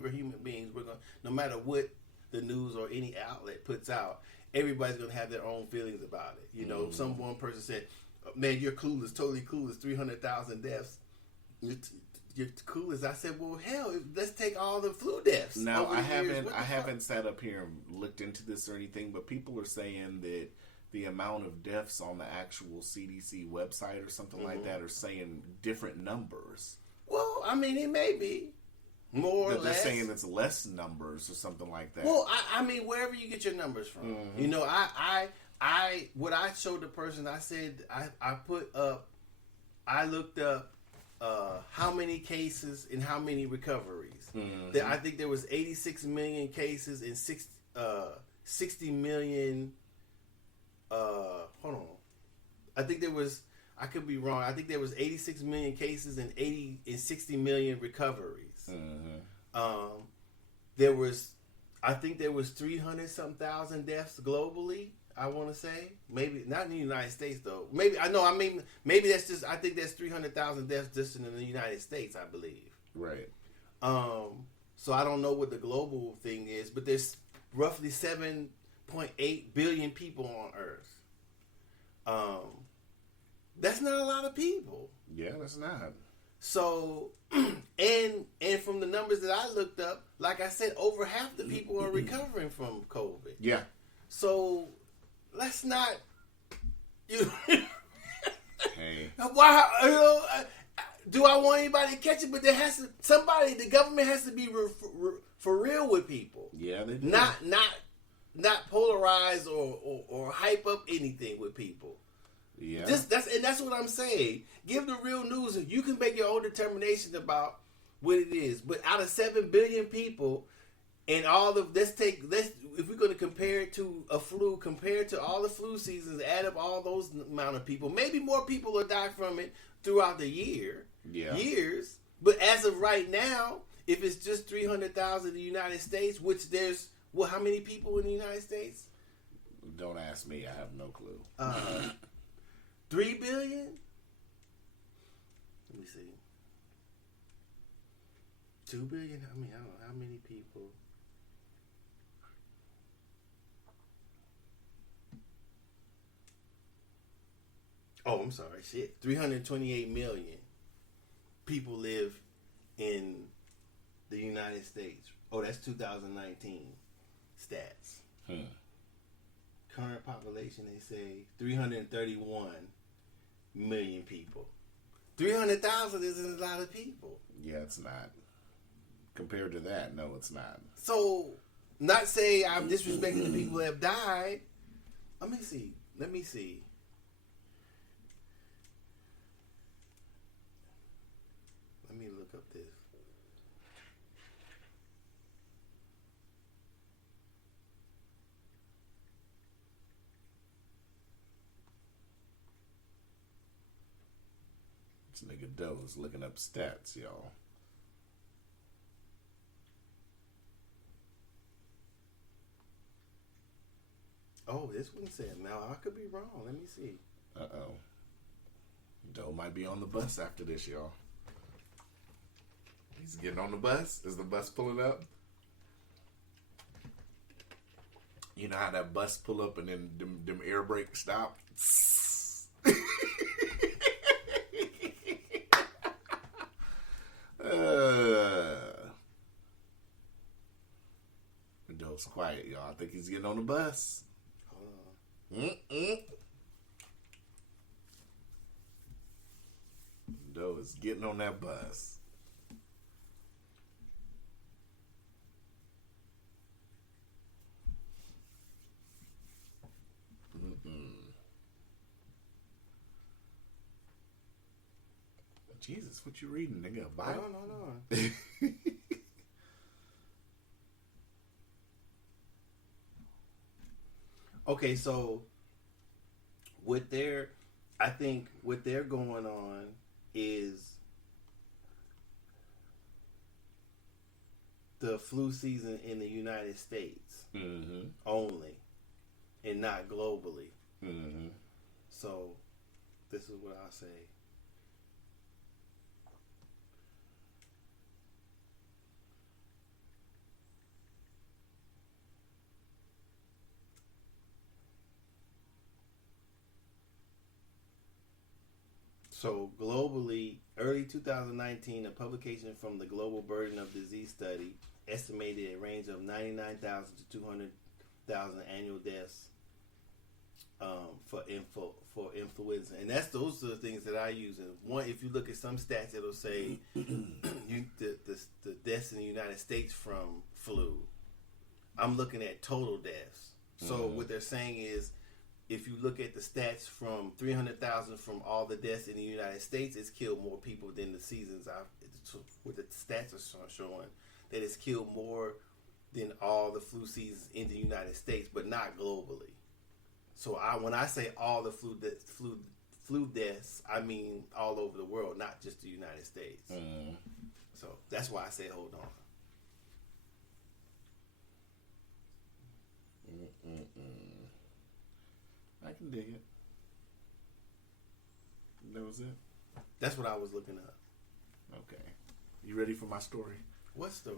we're human beings. We're gonna, no matter what the news or any outlet puts out, everybody's gonna have their own feelings about it. You know, some one person said, "Man, you're clueless, totally clueless. 300,000 deaths. You're clueless." I said, "Well, hell, let's take all the flu deaths." Now, over the years. I haven't sat up here and looked into this or anything, but people are saying that the amount of deaths on the actual CDC website or something like that are saying different numbers. Well, I mean, it may be more or They're less. saying it's less numbers or something like that. Well, I mean, wherever you get your numbers from, you know, what I showed the person, I said, I looked up how many cases and how many recoveries. I think there was 86 million cases and 60 million. Hold on, I think there was. I could be wrong. I think there was 86 million cases and 60 million recoveries. I think there was 300 some thousand deaths globally. I want to say, maybe not in the United States though. Maybe maybe that's just. I think that's 300,000 deaths just in the United States. I believe. Right. So I don't know what the global thing is, but there's roughly 7.8 billion people on Earth. That's not a lot of people. Yeah, that's not. So, and from the numbers that I looked up, like I said, over half the people are recovering from COVID. Yeah. So, let's not. Hey. Why? Do I want anybody to catch it? But there has to the government has to be for real with people. Yeah, they do. Not polarize or hype up anything with people. Yeah. That's what I'm saying. Give the real news, and you can make your own determination about what it is. But out of 7 billion people, and if we're going to compare it to a flu, compared to all the flu seasons, add up all those amount of people, maybe more people will die from it throughout the years. But as of right now, if it's just 300,000 in the United States, which there's how many people in the United States? Don't ask me. I have no clue. 3 billion? Let me see. 2 billion? I mean, I don't know. How many people? Oh, I'm sorry. Shit. 328 million people live in the United States. Oh, that's 2019 stats. Current population, they say 331 million people. 300,000 isn't a lot of people. Yeah, it's not. Compared to that, no, it's not. So, not say I'm disrespecting the people that have died. Let me see. Let me look up this. This nigga Doe is looking up stats, y'all. Oh, this one said, now I could be wrong. Let me see. Uh-oh. Doe might be on the bus after this, y'all. He's getting on the bus. Is the bus pulling up? You know how that bus pull up and then them air brakes stop? Doe's quiet, y'all. I think he's getting on the bus. Doe is getting on that bus. Jesus, what you reading, nigga? A Bible? No. Okay, so I think what they're going on is the flu season in the United States only, and not globally. So this is what I'll say. So globally, early 2019, a publication from the Global Burden of Disease Study estimated a range of 99,000 to 200,000 annual deaths for influenza, and those are the things that I use. And one, if you look at some stats, it'll say the deaths in the United States from flu. I'm looking at total deaths. So what they're saying is, if you look at the stats from 300,000 from all the deaths in the United States, it's killed more people than the seasons. What the stats are showing, that it's killed more than all the flu seasons in the United States, but not globally. So when I say all the flu deaths, I mean all over the world, not just the United States. So that's why I say hold on. I can dig it. That was it? That's what I was looking up. Okay. You ready for my story? What story?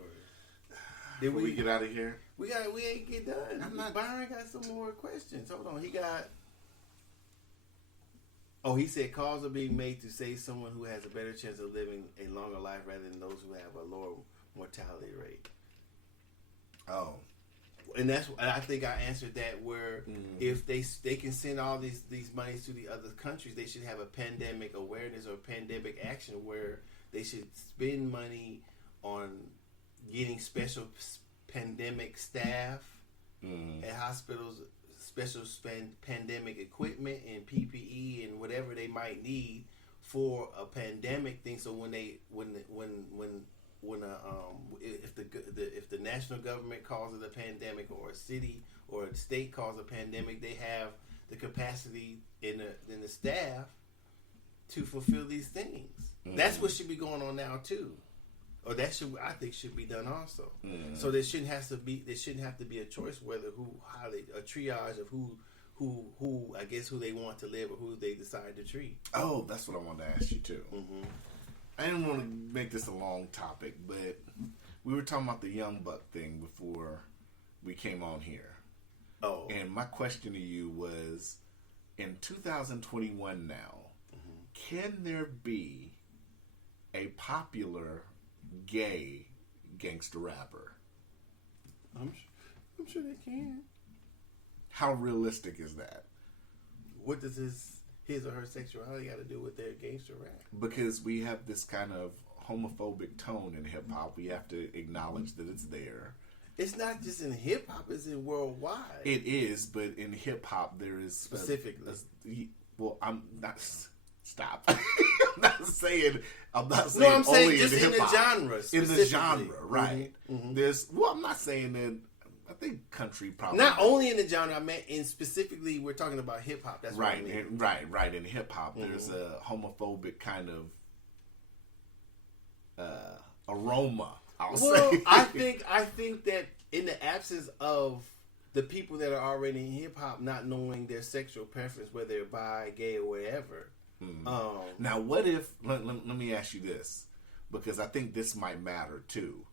Did we get out of here? We ain't get done. Byron got some more questions. Hold on. He said calls are being made to save someone who has a better chance of living a longer life rather than those who have a lower mortality rate. Oh. And I think I answered that, where if they can send all these monies to the other countries, they should have a pandemic awareness or pandemic action where they should spend money on getting special pandemic staff at hospitals, special pandemic equipment and PPE and whatever they might need for a pandemic thing. So if the national government calls it a pandemic, or a city or a state calls a pandemic, they have the capacity in the staff to fulfill these things. That's what should be going on now too, or I think should be done also. So there shouldn't have to be a choice a triage of who I guess who they want to live or who they decide to treat. Oh, that's what I wanted to ask you too. I didn't want to make this a long topic, but we were talking about the Young Buck thing before we came on here. Oh. And my question to you was, in 2021 now, can there be a popular gay gangster rapper? I'm sure they can. How realistic is that? What does his or her sexuality got to do with their gangster rap? Because we have this kind of homophobic tone in hip hop. We have to acknowledge that it's there. It's not just in hip hop; it's in worldwide. It is, but in hip hop there is Specifically. well, I'm not. Stop. I'm not saying. I'm saying. No, I'm saying only just in the genre. In the genre, right? Mm-hmm. There's. Well, I'm not saying that. I think country probably. Not only in the genre, I meant in specifically. We're talking about hip hop. That's right. What I mean. Right. In hip hop, there's a homophobic kind of aroma. I'll say. I think that in the absence of the people that are already in hip hop not knowing their sexual preference, whether they're bi, gay, or whatever. Now, what if? Let me ask you this, because I think this might matter too.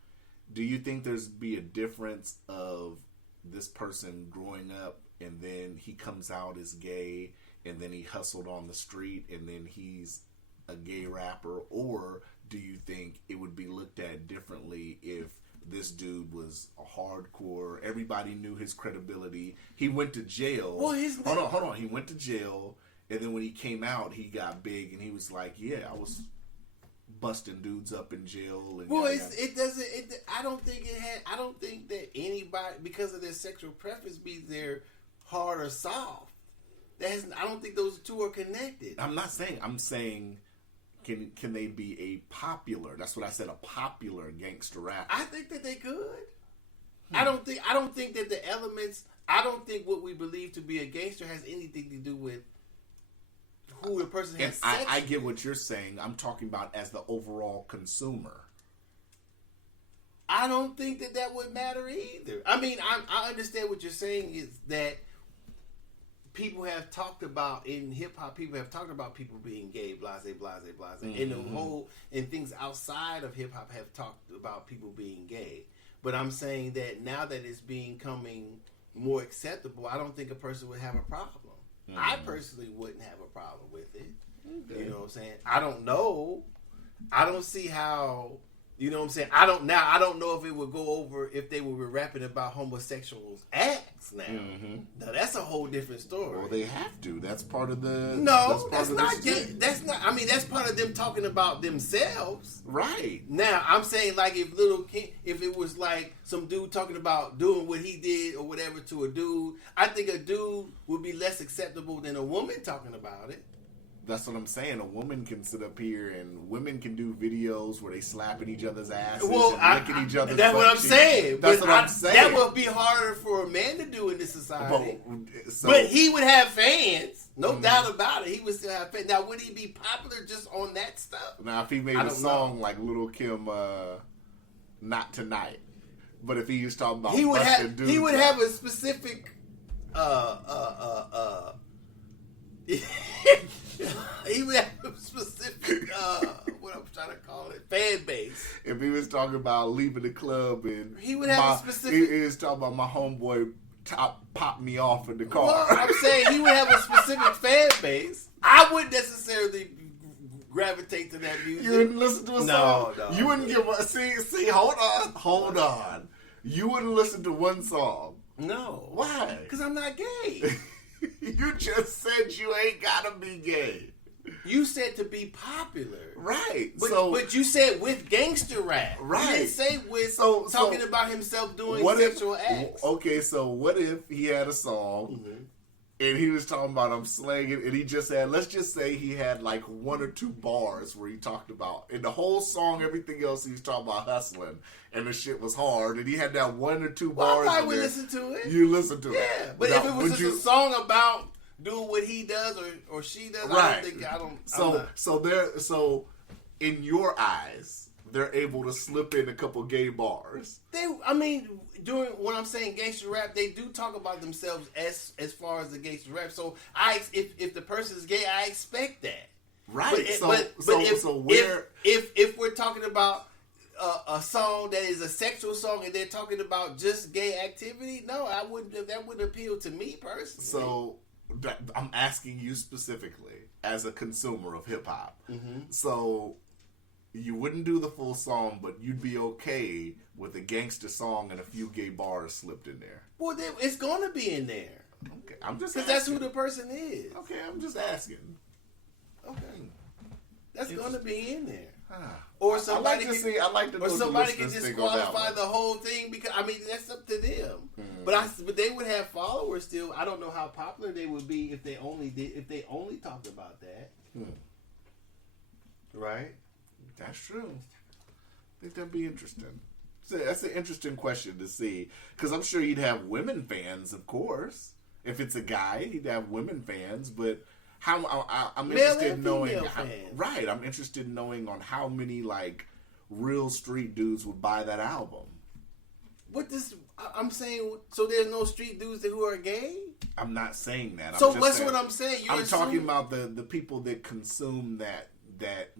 Do you think there's be a difference of this person growing up and then he comes out as gay and then he hustled on the street and then he's a gay rapper, or do you think it would be looked at differently if this dude was a hardcore, everybody knew his credibility, he went to jail. Well, hold on. He went to jail, and then when he came out, he got big, and he was like, yeah, I was busting dudes up in jail. And well, it doesn't. I don't think that anybody, because of their sexual preference, be there hard or soft. I don't think those two are connected. I'm not saying. I'm saying. Can they be a popular? That's what I said. A popular gangster rapper. I think that they could. I don't think that the elements. I don't think what we believe to be a gangster has anything to do with who the person has sex with. I get what you're saying. I'm talking about as the overall consumer. I don't think that would matter either. I mean, I understand what you're saying is that people have talked about in hip hop. People have talked about people being gay, blase, and the whole and things outside of hip hop have talked about people being gay. But I'm saying that now that it's becoming more acceptable, I don't think a person would have a problem. I personally wouldn't have a problem with it. Okay. You know what I'm saying? I don't know. I don't see how. You know what I'm saying? I don't know if it would go over if they were rapping about homosexuals' acts now. Now that's a whole different story. Well, they have to. That's part of the. No, that's not gay. That's not. I mean, that's part of them talking about themselves. Right. Now, I'm saying like if Little Kim, if it was like some dude talking about doing what he did or whatever to a dude, I think a dude would be less acceptable than a woman talking about it. That's what I'm saying. A woman can sit up here and women can do videos where they slapping each other's asses and licking each other's That's what I'm cheeks. saying. That's what I'm saying. That would be harder for a man to do in this society. So, but he would have fans. No doubt about it. He would still have fans. Now, would he be popular just on that stuff? Now, if he made a song like Little Kim, Not Tonight, but if he was talking about he would have a specific he would have a specific what I'm trying to call it, fan base. If he was talking about leaving the club and he would have a specific. He was talking about my homeboy popped me off in the car. Well, I'm saying he would have a specific fan base. I wouldn't necessarily gravitate to that music. You wouldn't listen to a song? No. You wouldn't give a see, hold on. You wouldn't listen to one song. No. Why? Because I'm not gay. You just said you ain't gotta be gay. You said to be popular. Right. But you said with gangster rap. Right. You didn't say with talking about himself doing sexual acts. Okay, so what if he had a song and he was talking about I'm slanging, and he just had, let's just say he had like one or two bars where he talked about, in the whole song, everything else he was talking about hustling, and the shit was hard, and he had that one or two bars. I would listen to it. You listen to it. Yeah, but if it was just a song about doing what he does or she does, right. So in your eyes, they're able to slip in a couple gay bars. During when I'm saying gangster rap, they do talk about themselves as far as the gangster rap. So if the person is gay, I expect that. Right. If we're talking about a song that is a sexual song and they're talking about just gay activity, no, that wouldn't appeal to me personally. So I'm asking you specifically as a consumer of hip hop. So You wouldn't do the full song, but you'd be okay with a gangster song and a few gay bars slipped in there. Well, then it's gonna be in there. Okay, I'm just Because asking. that's who the person is. Okay, I'm just asking. Okay. That's gonna be in there. Ah. Or I somebody like to see. I like to know or what somebody the can listeners think on that disqualify one. the whole thing because I mean that's up to them. Mm. But they would have followers still. I don't know how popular they would be if they only talked about that. Right? That's true. I think that'd be interesting. So that's an interesting question to see because I'm sure you'd have women fans, of course. If it's a guy, he'd have women fans, but. I'm Male interested and in knowing female fans. right. I'm interested in knowing on how many like real street dudes would buy that album. I'm saying so there's no street dudes who are gay? I'm not saying that. So I'm just that's saying, what I'm saying. I'm talking about the people that consume that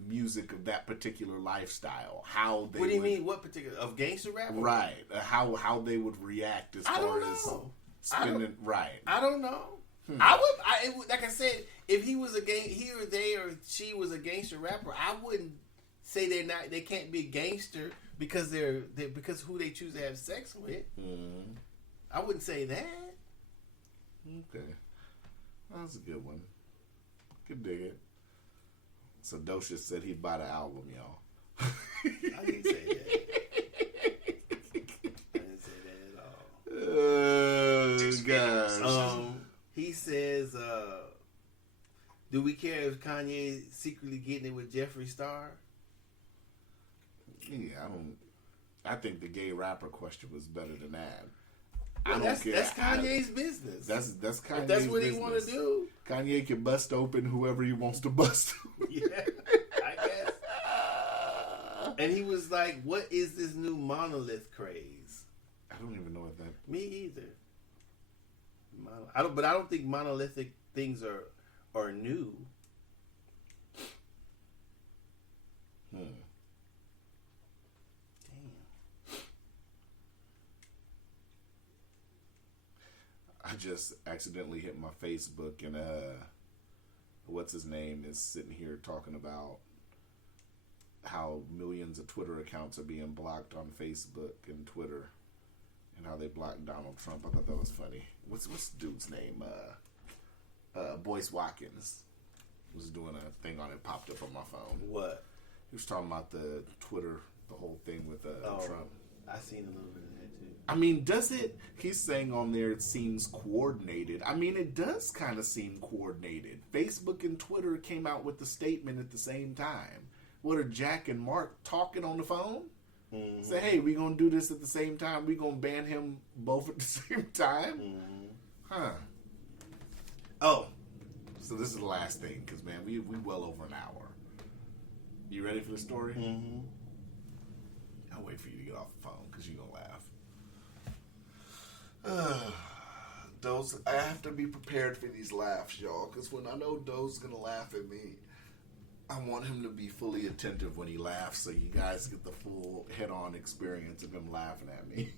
music of that particular lifestyle. How they What do you mean? What particular of gangster rap? Right. How they would react as I far don't as know. spending right. I don't know. Like I said, if he was he or they or she was a gangster rapper, I wouldn't say they can't be a gangster because because who they choose to have sex with. Mm-hmm. I wouldn't say that. Okay. That's a good one. Could dig it. So Dosha said he'd buy the album, y'all. I didn't say that. I didn't say that at all. Gosh. He says, do we care if Kanye secretly getting it with Jeffree Star? Yeah, I think the gay rapper question was better than that. Well, I don't care. That's Kanye's business. That's Kanye's if that's what he business. want to do. Kanye can bust open whoever he wants to bust. Yeah, I guess. And he was like, "What is this new monolith craze?" I don't even know what that. Me either. I don't think monolithic things are new. Damn. I just accidentally hit my Facebook and what's his name is sitting here talking about how millions of Twitter accounts are being blocked on Facebook and Twitter and how they blocked Donald Trump. I thought that was funny. What's the dude's name? Boyce Watkins was doing a thing on it, popped up on my phone. What? He was talking about the Twitter, the whole thing with Trump. I seen a little bit of that too. I mean, does it? He's saying on there it seems coordinated. I mean, it does kind of seem coordinated. Facebook and Twitter came out with the statement at the same time. What are Jack and Mark talking on the phone? Mm-hmm. Say, hey, we gonna do this at the same time. We gonna ban him both at the same time? Mm-hmm. Huh. Oh, so this is the last thing because man, we well over an hour. You ready for the story? Mm-hmm. I'll wait for you to get off the phone because you're gonna laugh. Doe's, I have to be prepared for these laughs, y'all, because when I know Doe's gonna laugh at me, I want him to be fully attentive when he laughs, so you guys get the full head-on experience of him laughing at me.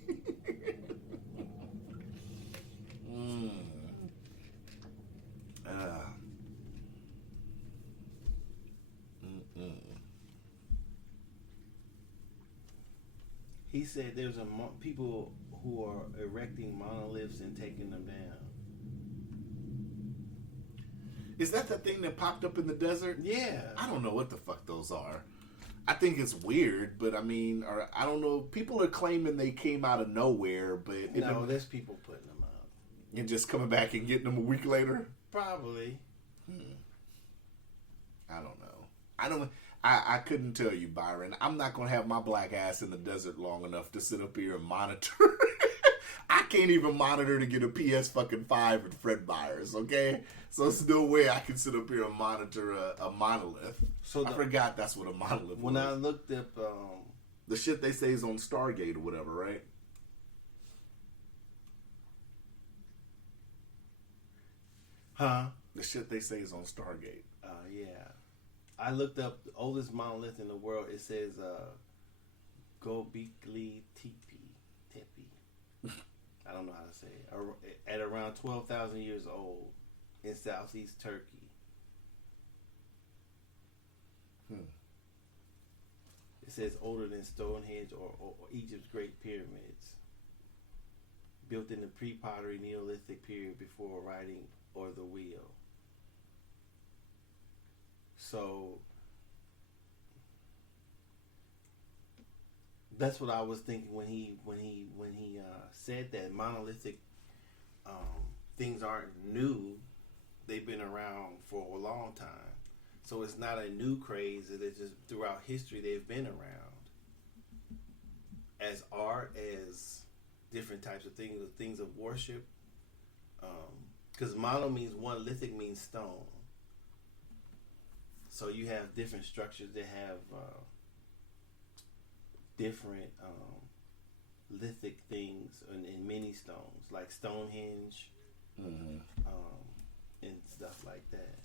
He said there's people who are erecting monoliths and taking them down. Is that the thing that popped up in the desert? Yeah. I don't know what the fuck those are. I think it's weird, but I mean, or I don't know. People are claiming they came out of nowhere, but no, there's people putting them out and just coming back and getting them a week later. Probably. I don't know. I couldn't tell you, Byron. I'm not gonna have my black ass in the desert long enough to sit up here and monitor. I can't even monitor to get a PS5 and Fred Myers, okay? So there's no way I can sit up here and monitor a monolith. So I forgot that's what a monolith was. When I looked up... the shit they say is on Stargate or whatever, right? Huh? The shit they say is on Stargate. Yeah. I looked up the oldest monolith in the world. It says Göbekli Tepe. I don't know how to say it. At around 12,000 years old in southeast Turkey. It says older than Stonehenge or Egypt's Great Pyramids. Built in the pre-pottery Neolithic period before writing or the wheel. So that's what I was thinking when he said that monolithic things aren't new. They've been around for a long time. So it's not a new craze. It's just throughout history they've been around. As art, as different types of things of worship. Because mono means one, lithic means stone. So you have different structures that have different lithic things in many stones, like Stonehenge, and stuff like that.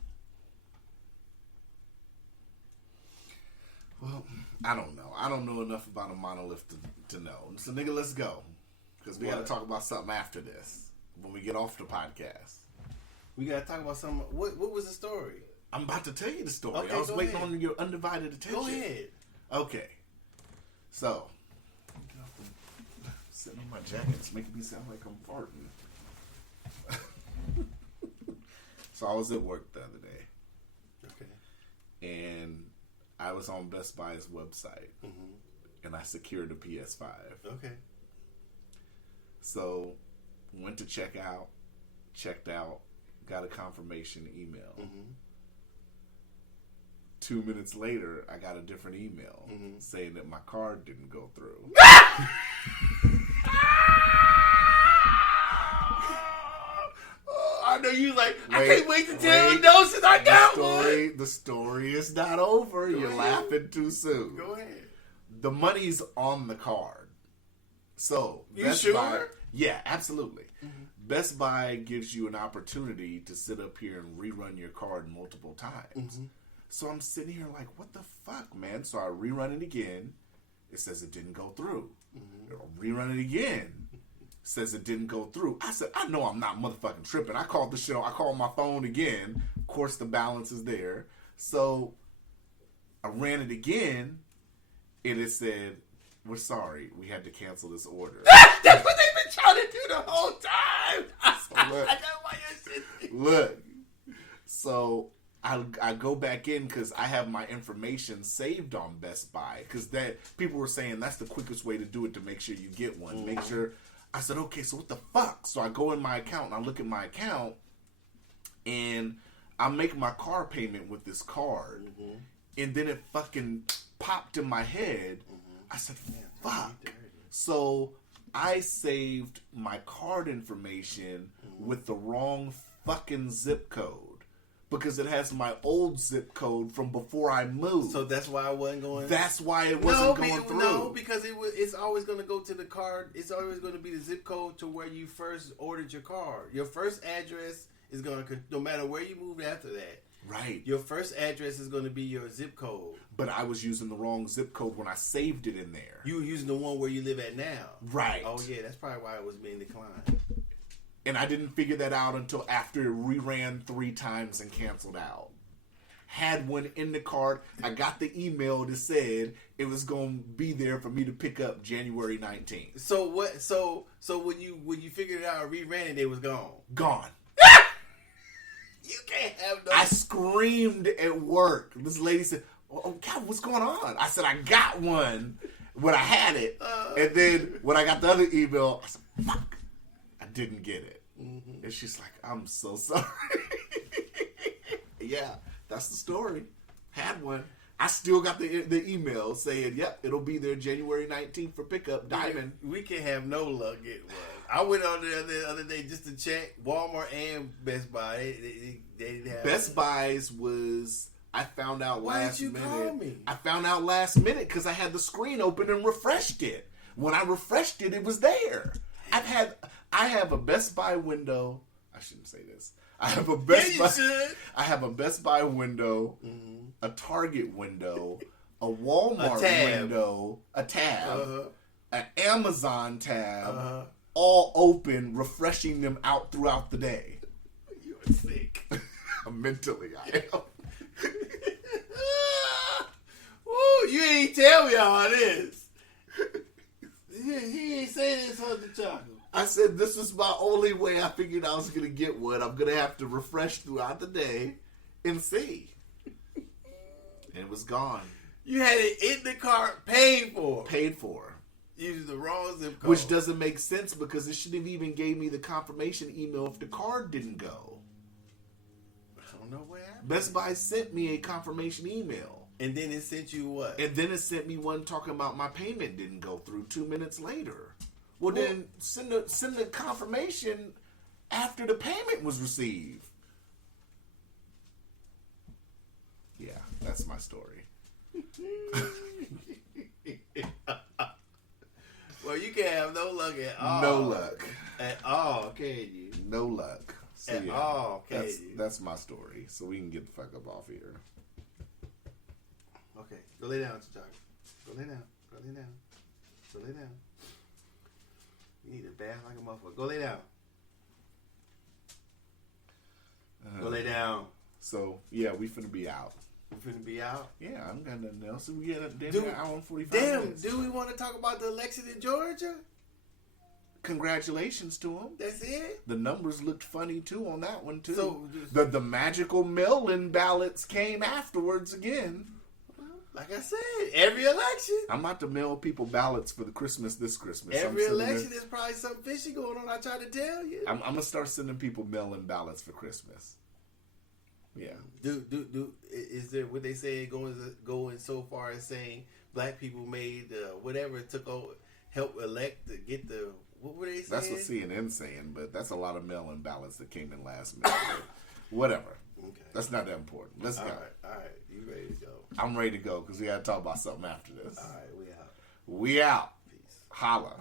Well, I don't know. I don't know enough about a monolith to know. So, nigga, let's go. Because we got to talk about something after this. When we get off the podcast. We got to talk about something. What was the story? I'm about to tell you the story. Okay, I was waiting ahead. on your undivided attention. Go ahead. Okay. So, sitting on my jacket, it's making me sound like I'm farting. So, I was at work the other day. Okay. And I was on Best Buy's website. And I secured a PS5. Okay. So, went to check out, checked out, got a confirmation email. 2 minutes later, I got a different email saying that my card didn't go through. I know you like, I can't wait to tell you no since I got one. The story is not over. You're laughing too soon. Go ahead. The money's on the card. So, You Best sure? Buy, yeah, absolutely. Best Buy gives you an opportunity to sit up here and rerun your card multiple times. So I'm sitting here like, what the fuck, man? So I rerun it again. It says it didn't go through. I'll rerun it again. Says it didn't go through. I said, I know I'm not motherfucking tripping. I called the shit. I called my phone again. Of course, the balance is there. So I ran it again. And it said, we're sorry. We had to cancel this order. That's what they've been trying to do the whole time. Look. I know why you're sitting. Look. So I go back in because I have my information saved on Best Buy. Because that people were saying that's the quickest way to do it to make sure you get one. Make sure. I said, okay, so what the fuck? So I go in my account and I look at my account and I make my car payment with this card. And then it fucking popped in my head. I said, fuck. So I saved my card information with the wrong fucking zip code. Because it has my old zip code from before I moved. So that's why I wasn't going. That's why it wasn't going through. No, because it's always going to go to the card. It's always going to be the zip code to where you first ordered your car. Your first address is going to, no matter where you moved after that. Right. Your first address is going to be your zip code. But I was using the wrong zip code when I saved it in there. You were using the one where you live at now. Right. Oh, yeah. That's probably why it was being declined. And I didn't figure that out until after it reran 3 times and canceled out. Had one in the card. I got the email that said it was going to be there for me to pick up January 19th. So what? So when you figured it out and reran it, it was gone. Gone. You can't have no. I screamed at work. This lady said, "Oh God, what's going on?" I said, "I got one when I had it." And then when I got the other email, I said, "Fuck, I didn't get it." And she's like, "I'm so sorry." Yeah, that's the story. Had one. I still got the email saying, "Yep, it'll be there January 19th for pickup." Diamond. We can have no luck getting one. I went on there the other day just to check Walmart and Best Buy. They didn't have Best Buy's was. I found out Why last did you minute. call me? I found out last minute because I had the screen open and refreshed it. When I refreshed it, it was there. I have a Best Buy window. I shouldn't say this. I have a Best Buy. should. I have a Best Buy window, a Target window, a Walmart window, a tab, an Amazon tab, all open, refreshing them out throughout the day. You're sick. Mentally, I am. Woo! Ooh, you ain't tell me all this. He ain't say this on the chocolate. I said this was my only way I figured I was going to get one. I'm going to have to refresh throughout the day and see. And it was gone. You had it in the cart, paid for. Paid for. Used the wrong zip code. Which doesn't make sense because it shouldn't have even gave me the confirmation email if the card didn't go. I don't know what happened. Best Buy sent me a confirmation email. And then it sent you what? And then it sent me one talking about my payment didn't go through 2 minutes later. Well, then send the confirmation after the payment was received. Yeah, that's my story. Well, you can't have no luck at all. No luck. At all, can you? No luck. So, At all, can you? That's my story. So we can get the fuck up off here. Okay, go lay down, T'Chaka. Go lay down. Go lay down. Go lay down. You need a bath like a motherfucker. Go lay down. Go lay down. So yeah, we finna be out. We finna be out. Yeah, I'm gonna announce it. We get a damn Dude, hour and 45 Damn, minutes. do we want to talk about the election in Georgia? Congratulations to him. That's it? The numbers looked funny too on that one too. So, the magical mail-in ballots came afterwards again. like I said, every election. I'm about to mail people ballots for the this Christmas. Every election is probably something fishy going on. I try to tell you. I'm gonna start sending people mail-in ballots for Christmas. Yeah. Is there what they say going so far as saying black people made whatever it took over help elect to get the what were they saying? That's what CNN's saying, but that's a lot of mail-in ballots that came in last minute. Whatever. Okay. That's not that important. Let's go. All right. You ready to go? I'm ready to go because we got to talk about something after this. All right, we out. We out. Peace. Holla.